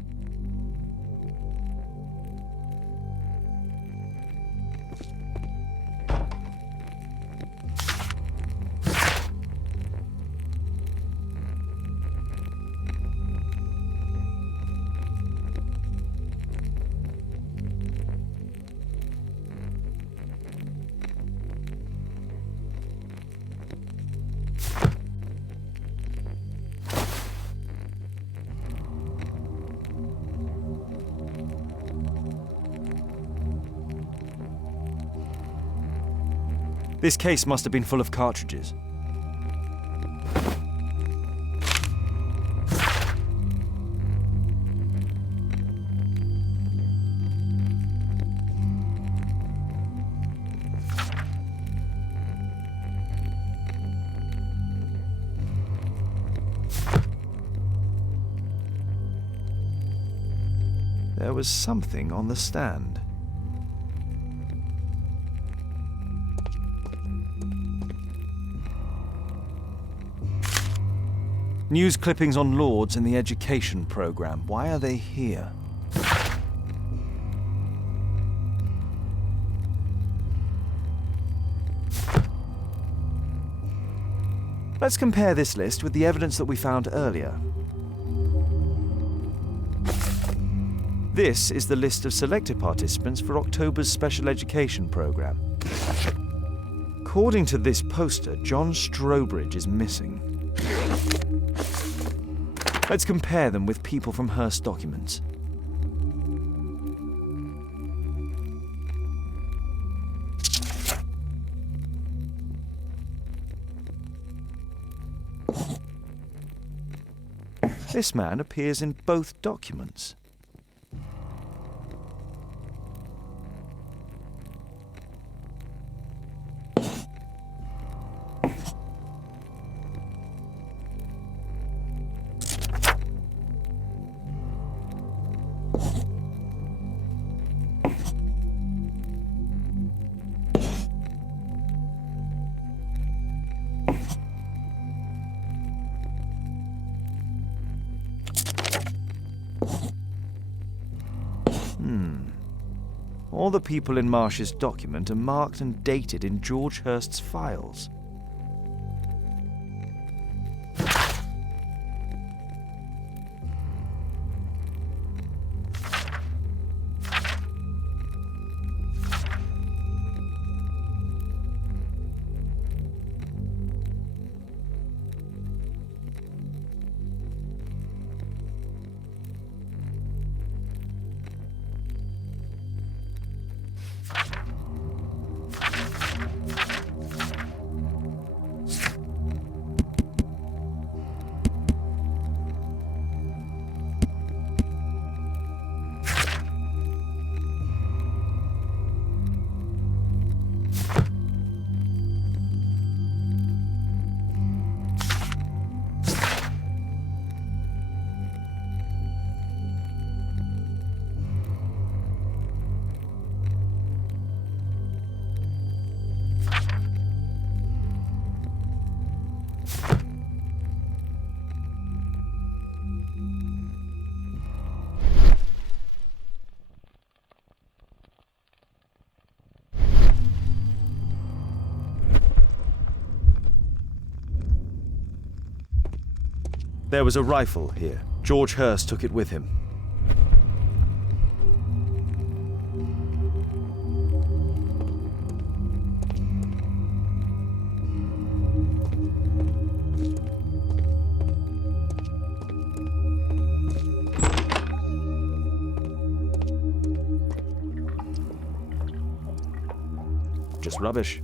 This case must have been full of cartridges. There was something on the stand. News clippings on Lords and the education program. Why are they here? Let's compare this list with the evidence that we found earlier. This is the list of selected participants for October's special education program. According to this poster, John Strobridge is missing. Let's compare them with people from Hearst documents. This man appears in both documents. All the people in Marsh's document are marked and dated in George Hurst's files. There was a rifle here. George Hurst took it with him. Just rubbish.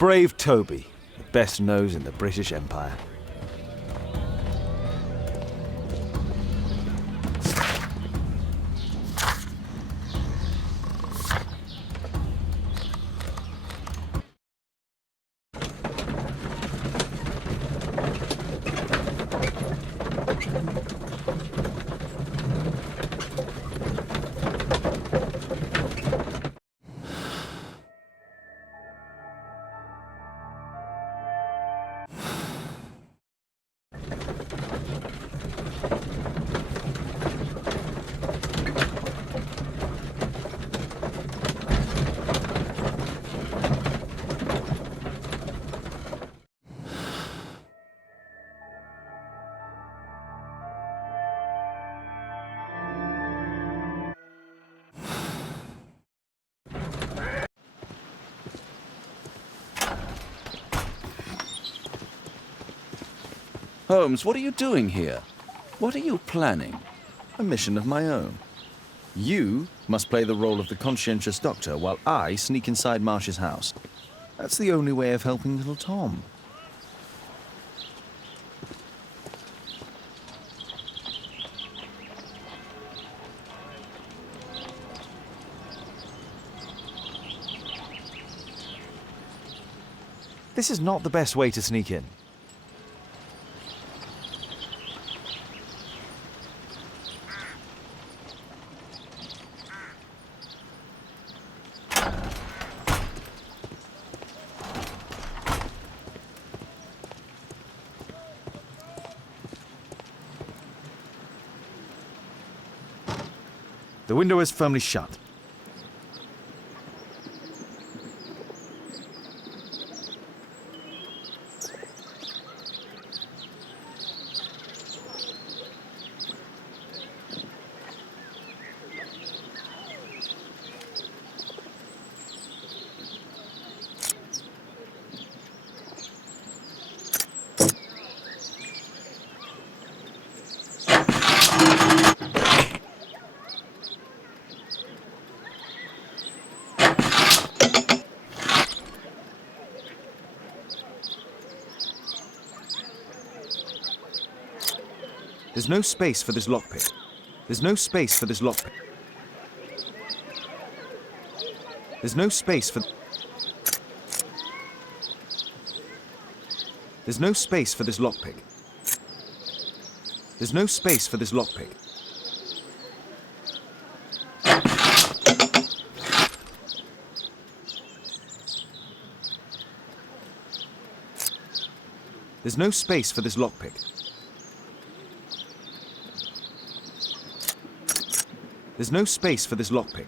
Brave Toby, the best nose in the British Empire. Holmes, what are you doing here? What are you planning? A mission of my own. You must play the role of the conscientious doctor while I sneak inside Marsh's house. That's the only way of helping little Tom. This is not the best way to sneak in. The window is firmly shut. There's no space for this lockpick. There's no space for this lockpick. There's no space for... There's no space for this lockpick. There's no space for this lockpick. There's no space for this lockpick. There's no space for this lockpick.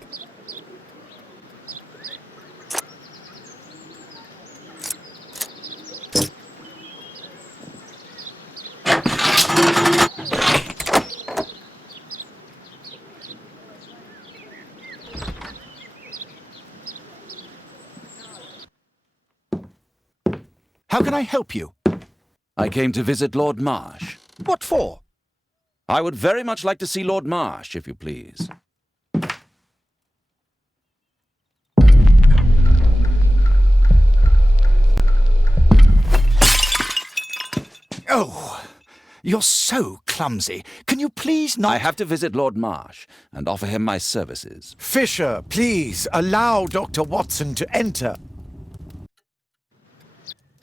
How can I help you? I came to visit Lord Marsh. What for? I would very much like to see Lord Marsh, if you please. Oh, you're so clumsy. Can you please not... I have to visit Lord Marsh and offer him my services. Fisher, please allow Dr. Watson to enter.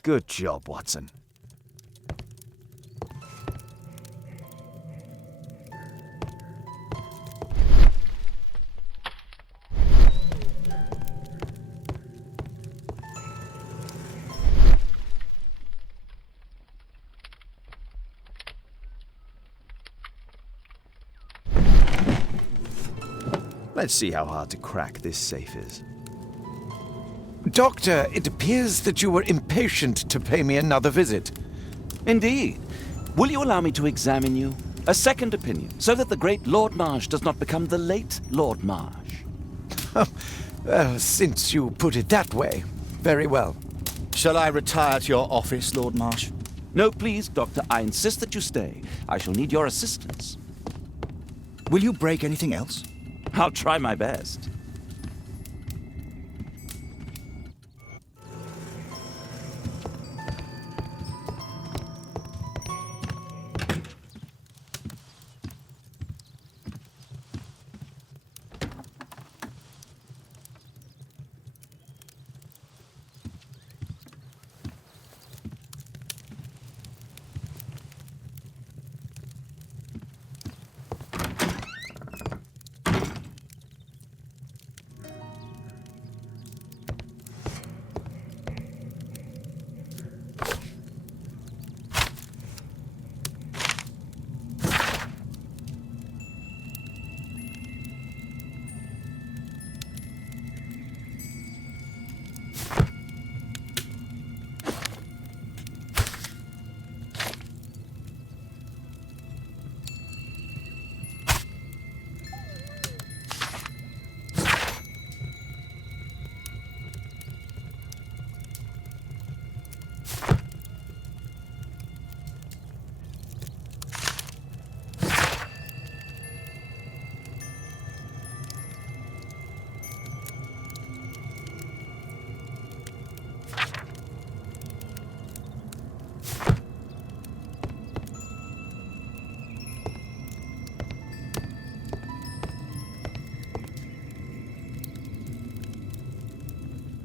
Good job, Watson. Let's see how hard to crack this safe is. Doctor, it appears that you were impatient to pay me another visit. Indeed. Will you allow me to examine you? A second opinion, so that the great Lord Marsh does not become the late Lord Marsh. Well, since you put it that way, very well. Shall I retire to your office, Lord Marsh? No, please, Doctor. I insist that you stay. I shall need your assistance. Will you break anything else? I'll try my best.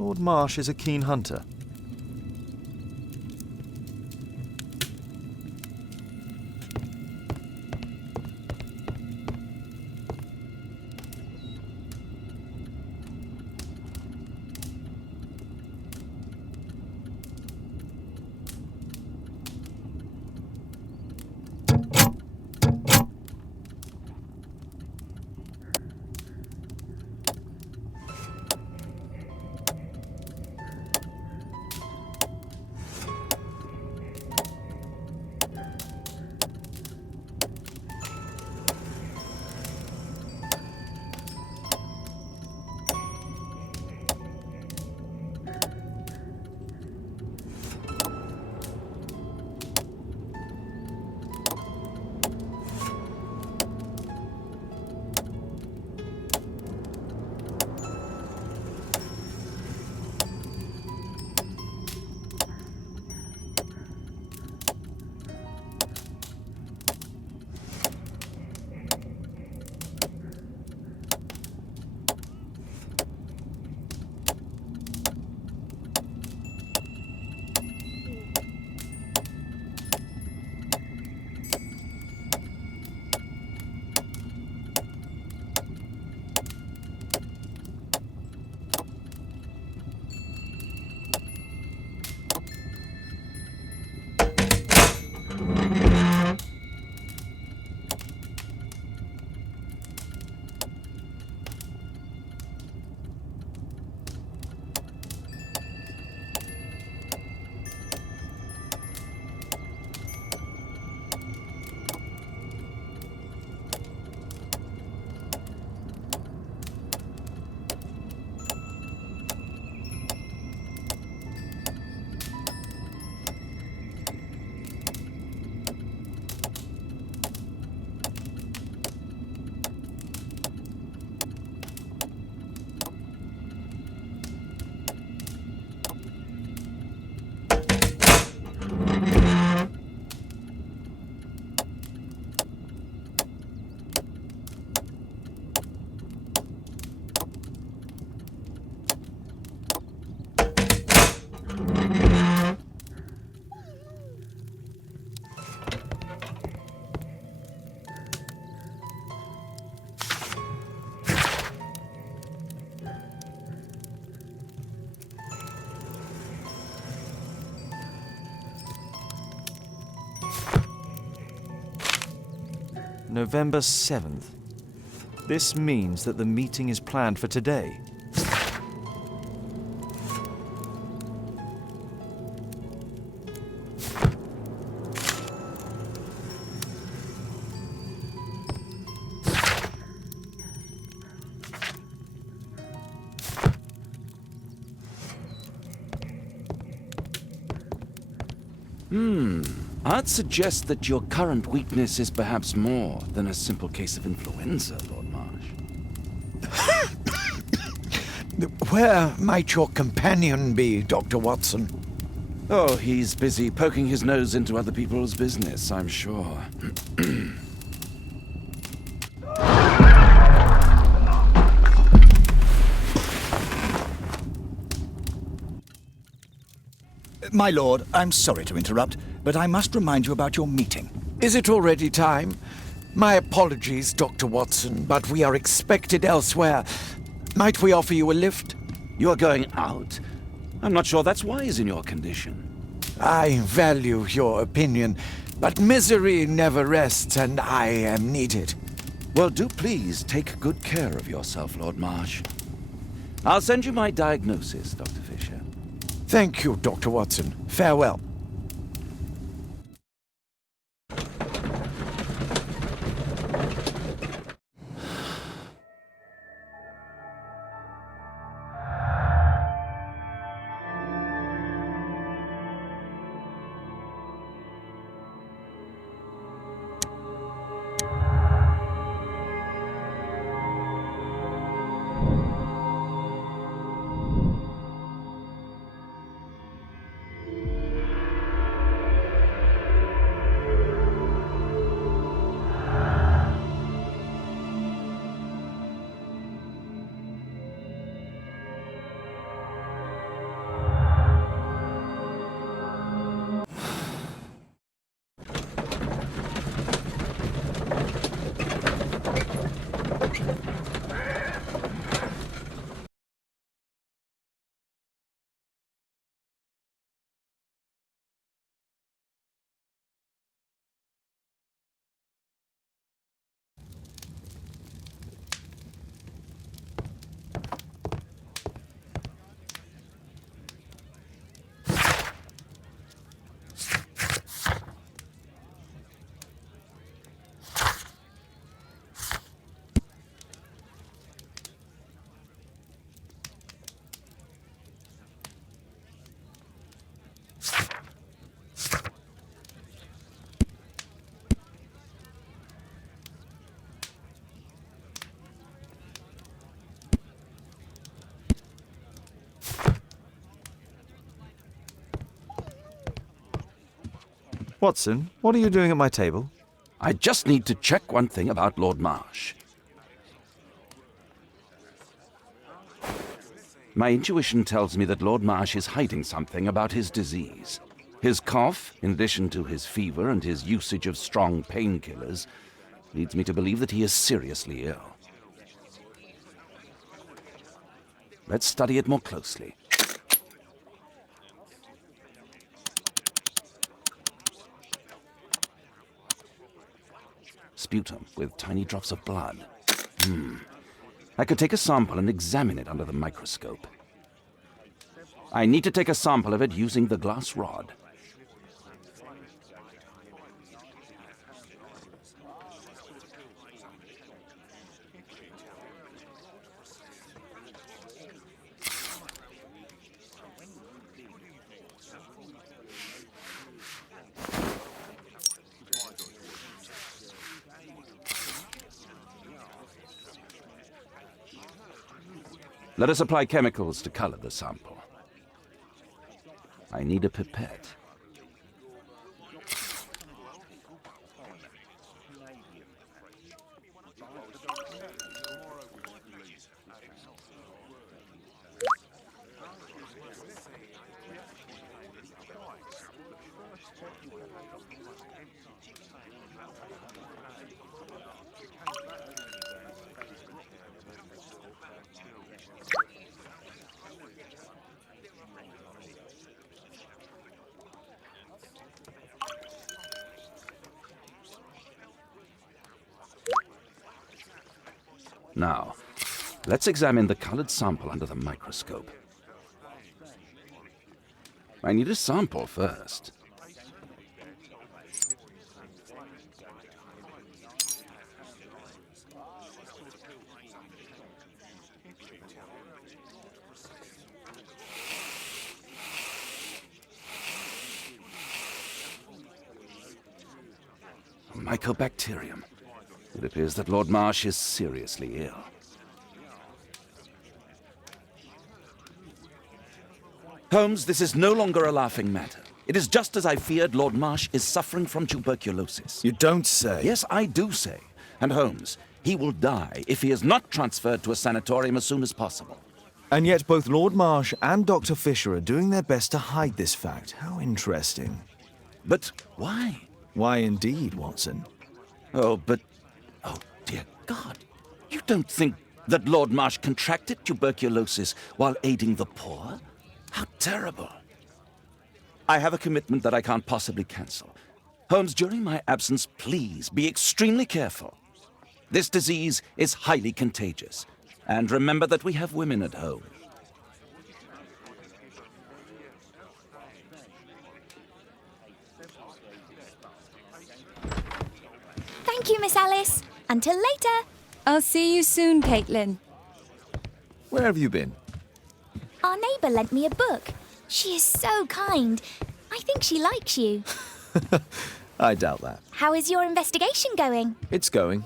Lord Marsh is a keen hunter. November 7th. This means that the meeting is planned for today. I'd suggest that your current weakness is perhaps more than a simple case of influenza, Lord Marsh. Where might your companion be, Dr. Watson? Oh, he's busy poking his nose into other people's business, I'm sure. My lord, I'm sorry to interrupt, but I must remind you about your meeting. Is it already time? My apologies, Dr. Watson, but we are expected elsewhere. Might we offer you a lift? You are going out? I'm not sure that's wise in your condition. I value your opinion, but misery never rests, and I am needed. Well, do please take good care of yourself, Lord Marsh. I'll send you my diagnosis, Dr. Fisher. Thank you, Dr. Watson. Farewell. Watson, what are you doing at my table? I just need to check one thing about Lord Marsh. My intuition tells me that Lord Marsh is hiding something about his disease. His cough, in addition to his fever and his usage of strong painkillers, leads me to believe that he is seriously ill. Let's study it more closely. Sputum with tiny drops of blood. I could take a sample and examine it under the microscope. I need to take a sample of it using the glass rod. Let us apply chemicals to color the sample. I need a pipette. Now, let's examine the colored sample under the microscope. I need a sample first. Mycobacterium. It appears that Lord Marsh is seriously ill. Holmes, this is no longer a laughing matter. It is just as I feared. Lord Marsh is suffering from tuberculosis. You don't say. Yes, I do say. And Holmes, he will die if he is not transferred to a sanatorium as soon as possible. And yet both Lord Marsh and Dr. Fisher are doing their best to hide this fact. How interesting. But why? Why indeed, Watson? Oh, dear God. You don't think that Lord Marsh contracted tuberculosis while aiding the poor? How terrible. I have a commitment that I can't possibly cancel. Holmes, during my absence, please be extremely careful. This disease is highly contagious. And remember that we have women at home. Thank you, Miss Alice. Until later. I'll see you soon, Caitlin. Where have you been? Our neighbour lent me a book. She is so kind. I think she likes you. I doubt that. How is your investigation going? It's going.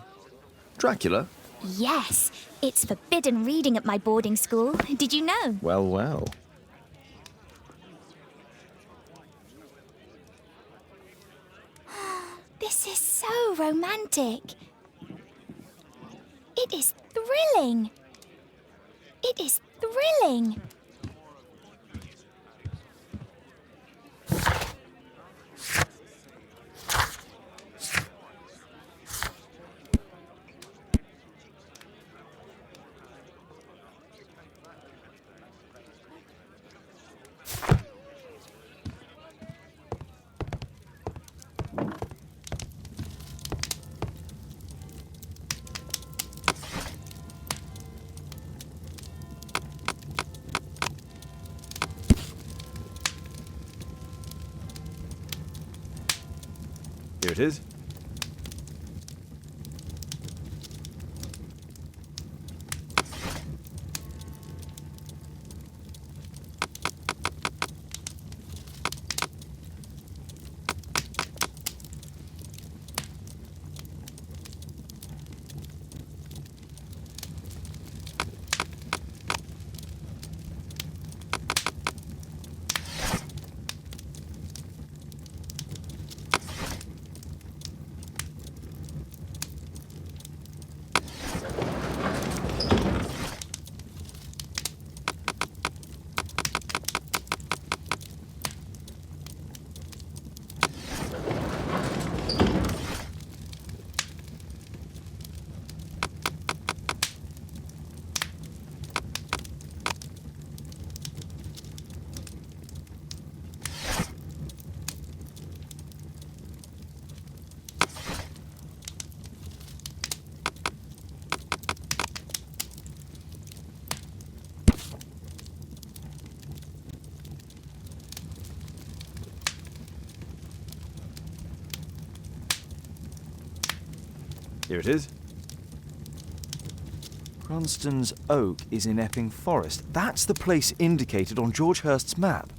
Dracula? Yes, it's forbidden reading at my boarding school. Did you know? Well, well. This is so romantic. It is thrilling. It is thrilling. Here it is. Here it is. Cranston's Oak is in Epping Forest. That's the place indicated on George Hurst's map.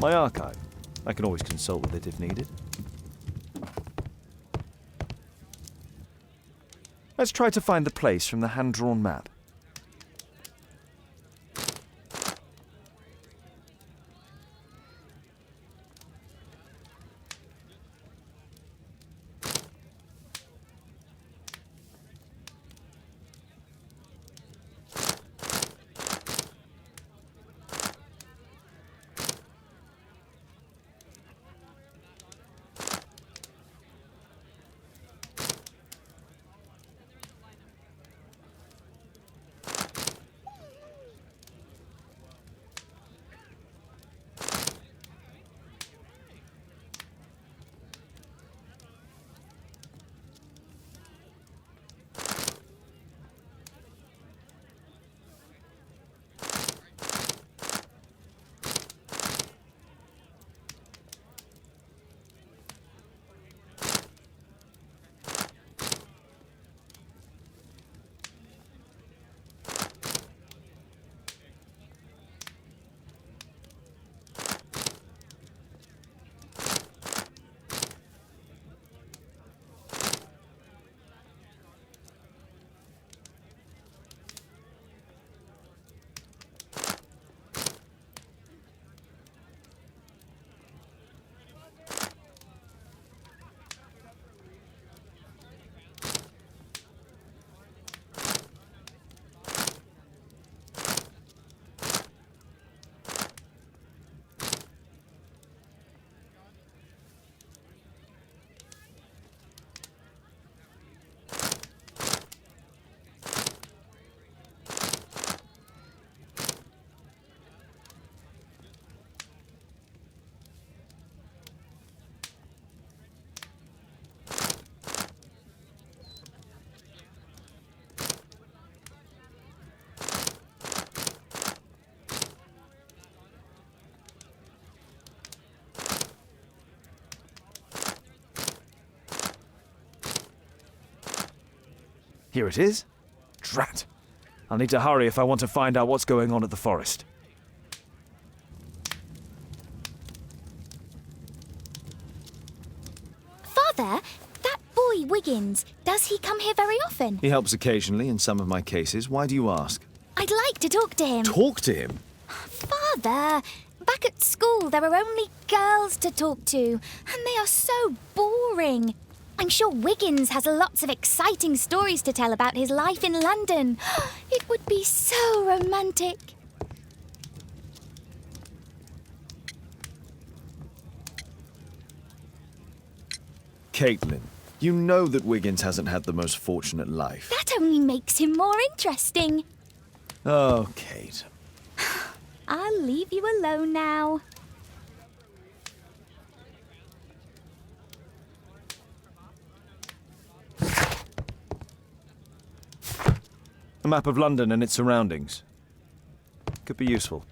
My archive. I can always consult with it if needed. Let's try to find the place from the hand-drawn map. Here it is. Drat. I'll need to hurry if I want to find out what's going on at the forest. Father, that boy Wiggins, does he come here very often? He helps occasionally in some of my cases. Why do you ask? I'd like to talk to him. Talk to him? Father, back at school there are only girls to talk to, and they are so boring. I'm sure Wiggins has lots of exciting stories to tell about his life in London. It would be so romantic. Caitlin, you know that Wiggins hasn't had the most fortunate life. That only makes him more interesting. Oh, Kate. I'll leave you alone now. A map of London and its surroundings. Could be useful.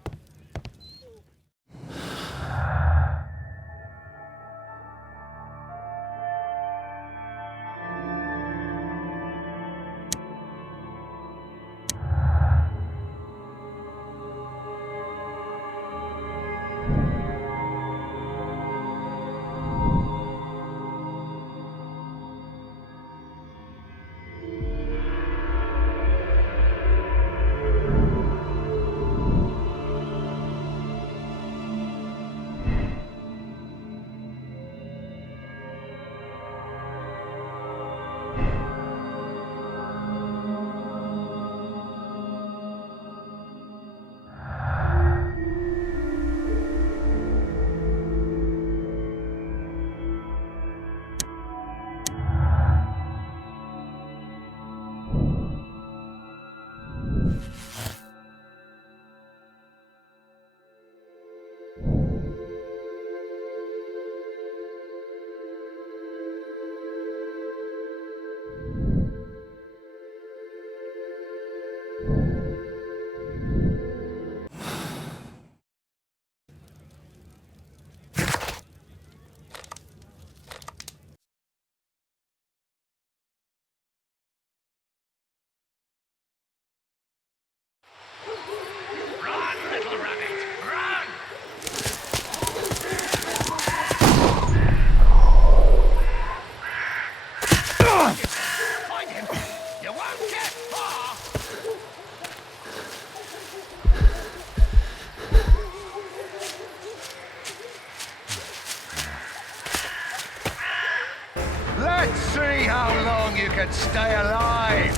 Let's see how long you can stay alive.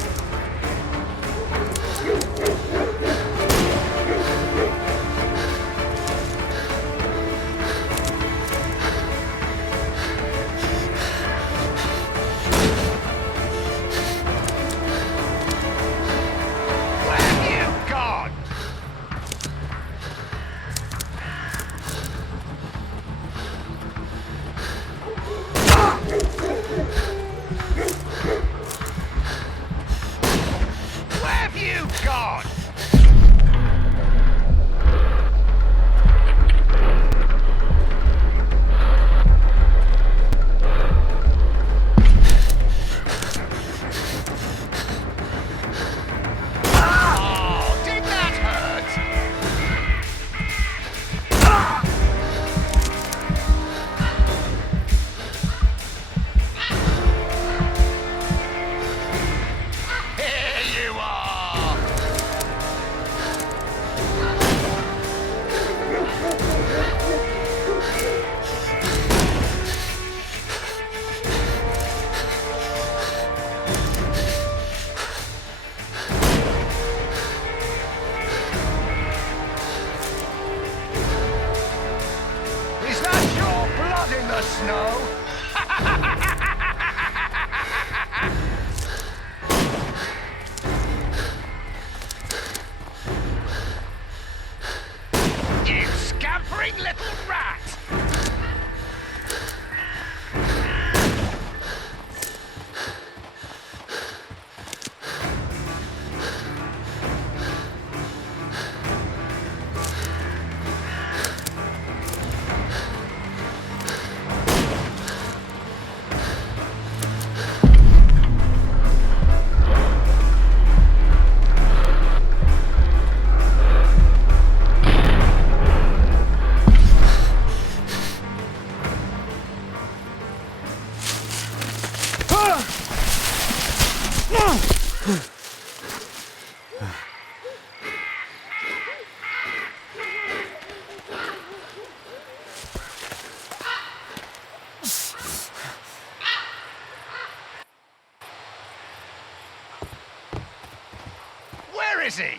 Where is he?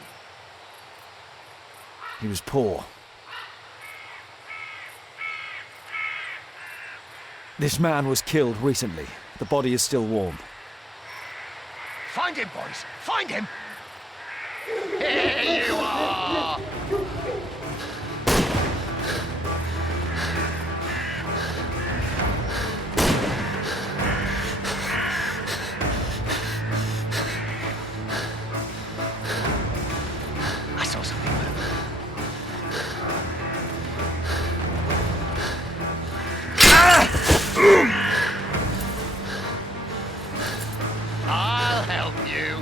He was poor. This man was killed recently. The body is still warm. Find him, boys! Find him! Here you are! I saw something move. I'll help you.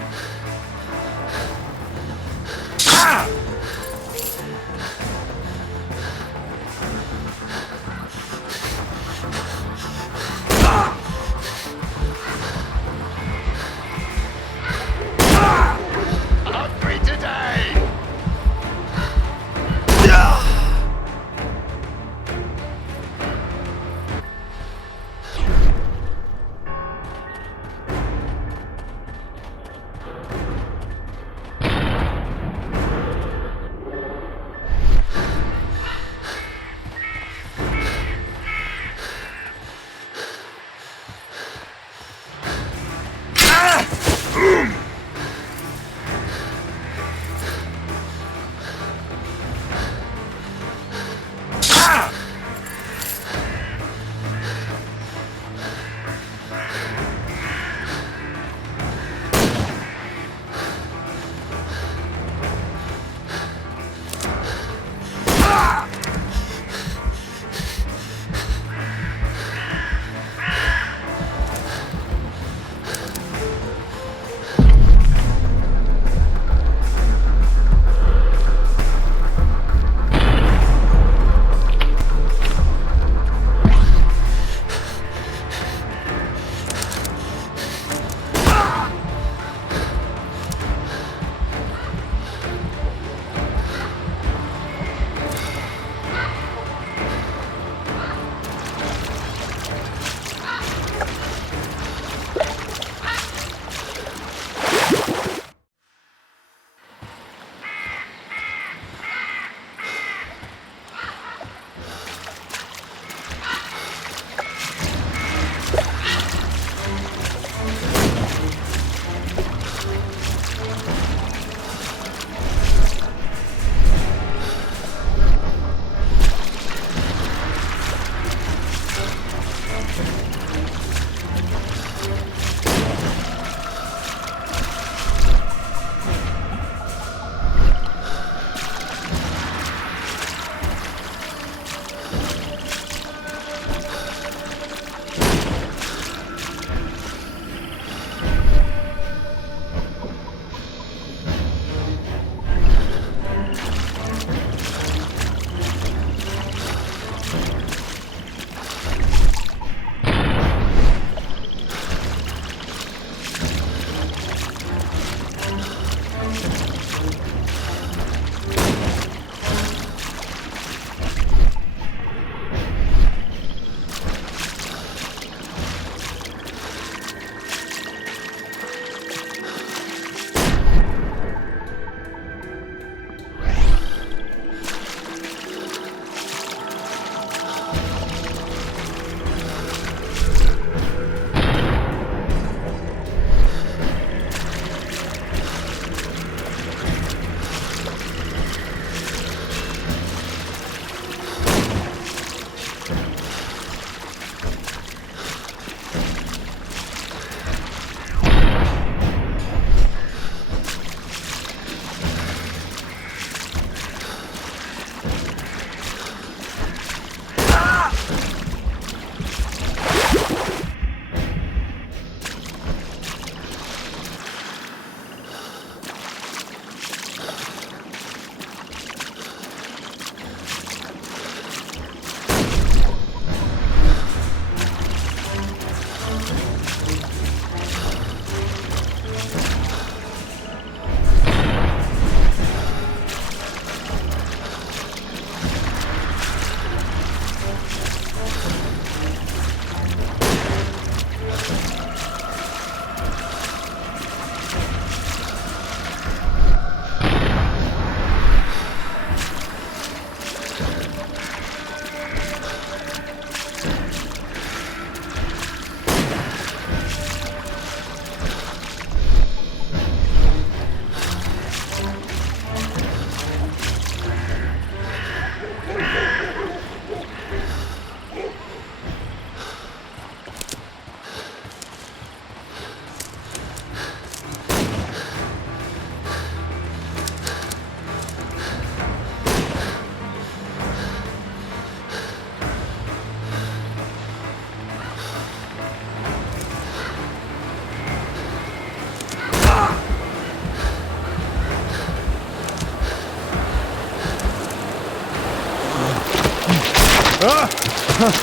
You won't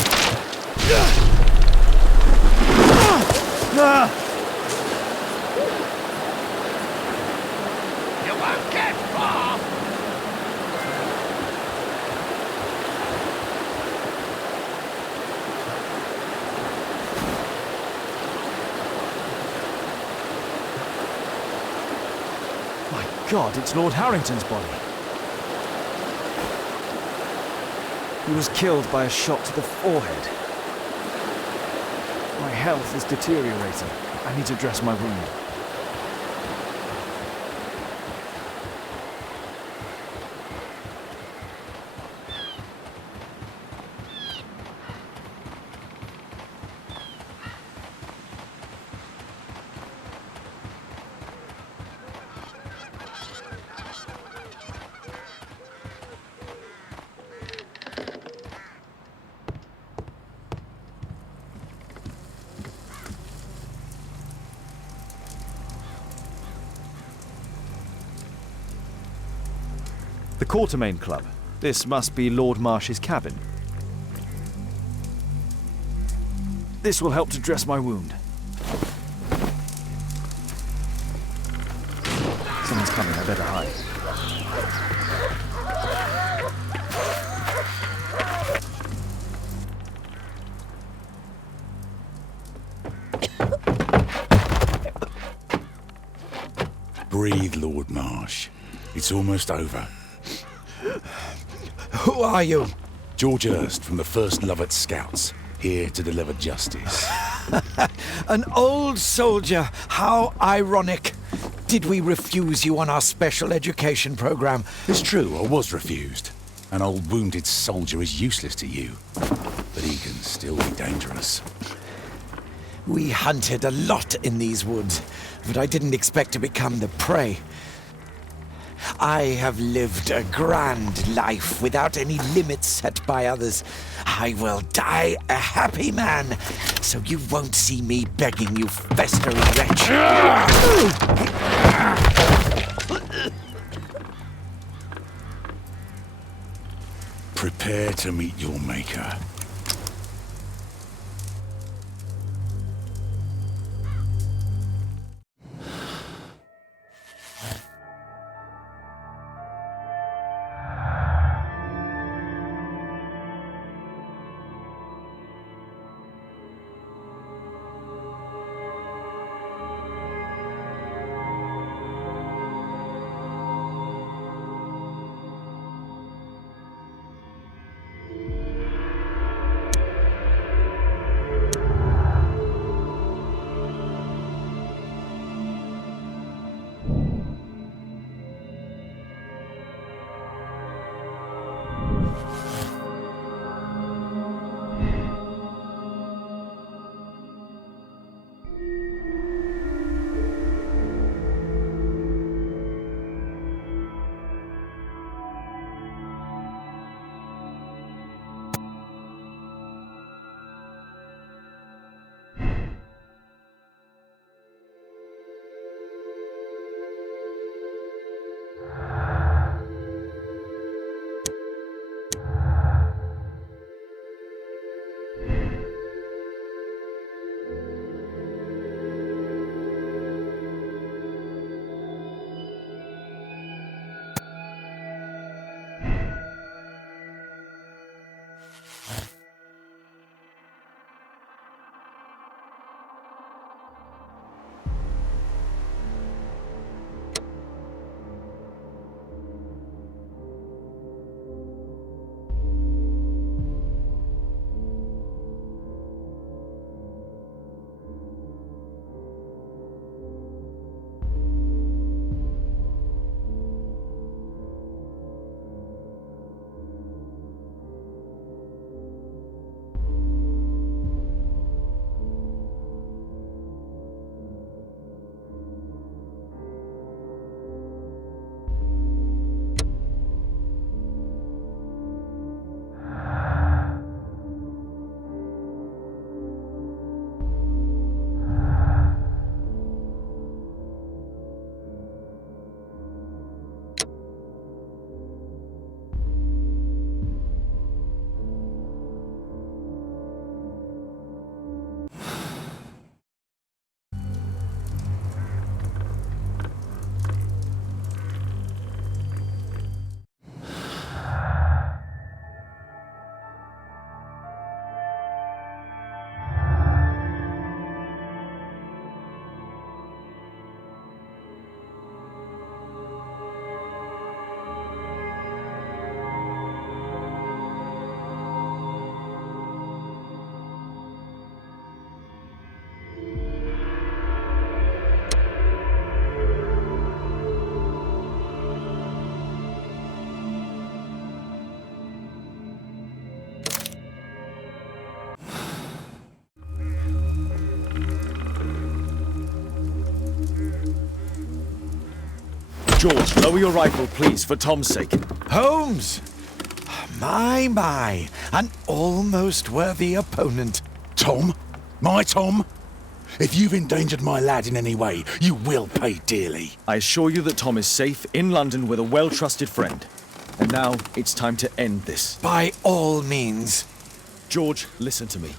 get far! My God, it's Lord Harrington's body. He was killed by a shot to the forehead. My health is deteriorating. I need to dress my wound. The Quartermain Club. This must be Lord Marsh's cabin. This will help to dress my wound. Someone's coming, I better hide. Breathe, Lord Marsh. It's almost over. Who are you? George Hurst from the 1st Lovett Scouts, here to deliver justice. An old soldier. How ironic. Did we refuse you on our special education program? It's true, I was refused. An old wounded soldier is useless to you, but he can still be dangerous. We hunted a lot in these woods, but I didn't expect to become the prey. I have lived a grand life without any limits set by others. I will die a happy man, so you won't see me begging, you festering wretch. Prepare to meet your maker. George, lower your rifle, please, for Tom's sake. Holmes! My, an almost worthy opponent. Tom? My Tom? If you've endangered my lad in any way, you will pay dearly. I assure you that Tom is safe in London with a well-trusted friend. And now it's time to end this. By all means. George, listen to me.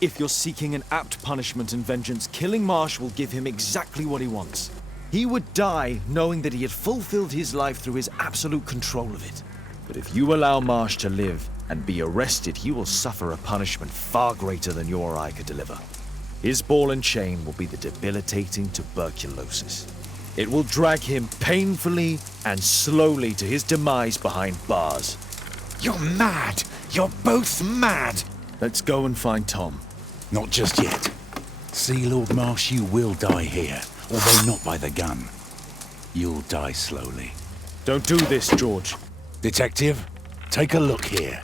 If you're seeking an apt punishment and vengeance, killing Marsh will give him exactly what he wants. He would die knowing that he had fulfilled his life through his absolute control of it. But if you allow Marsh to live and be arrested, he will suffer a punishment far greater than you or I could deliver. His ball and chain will be the debilitating tuberculosis. It will drag him painfully and slowly to his demise behind bars. You're mad! You're both mad! Let's go and find Tom. Not just yet. See, Lord Marsh, you will die here, although not by the gun. You'll die slowly. Don't do this, George. Detective, take a look here.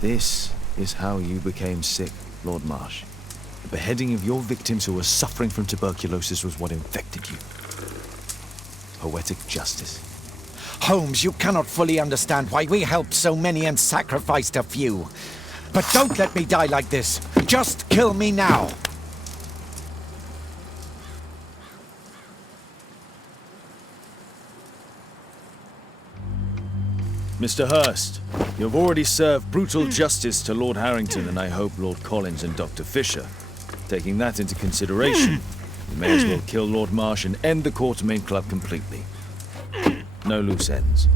This is how you became sick, Lord Marsh. The beheading of your victims who were suffering from tuberculosis was what infected you. Poetic justice. Holmes, you cannot fully understand why we helped so many and sacrificed a few. But don't let me die like this. Just kill me now. Mr. Hurst, you've already served brutal justice to Lord Harrington and I hope Lord Collins and Dr. Fisher. Taking that into consideration, you may as well kill Lord Marsh and end the Quartermain Club completely. No loose ends.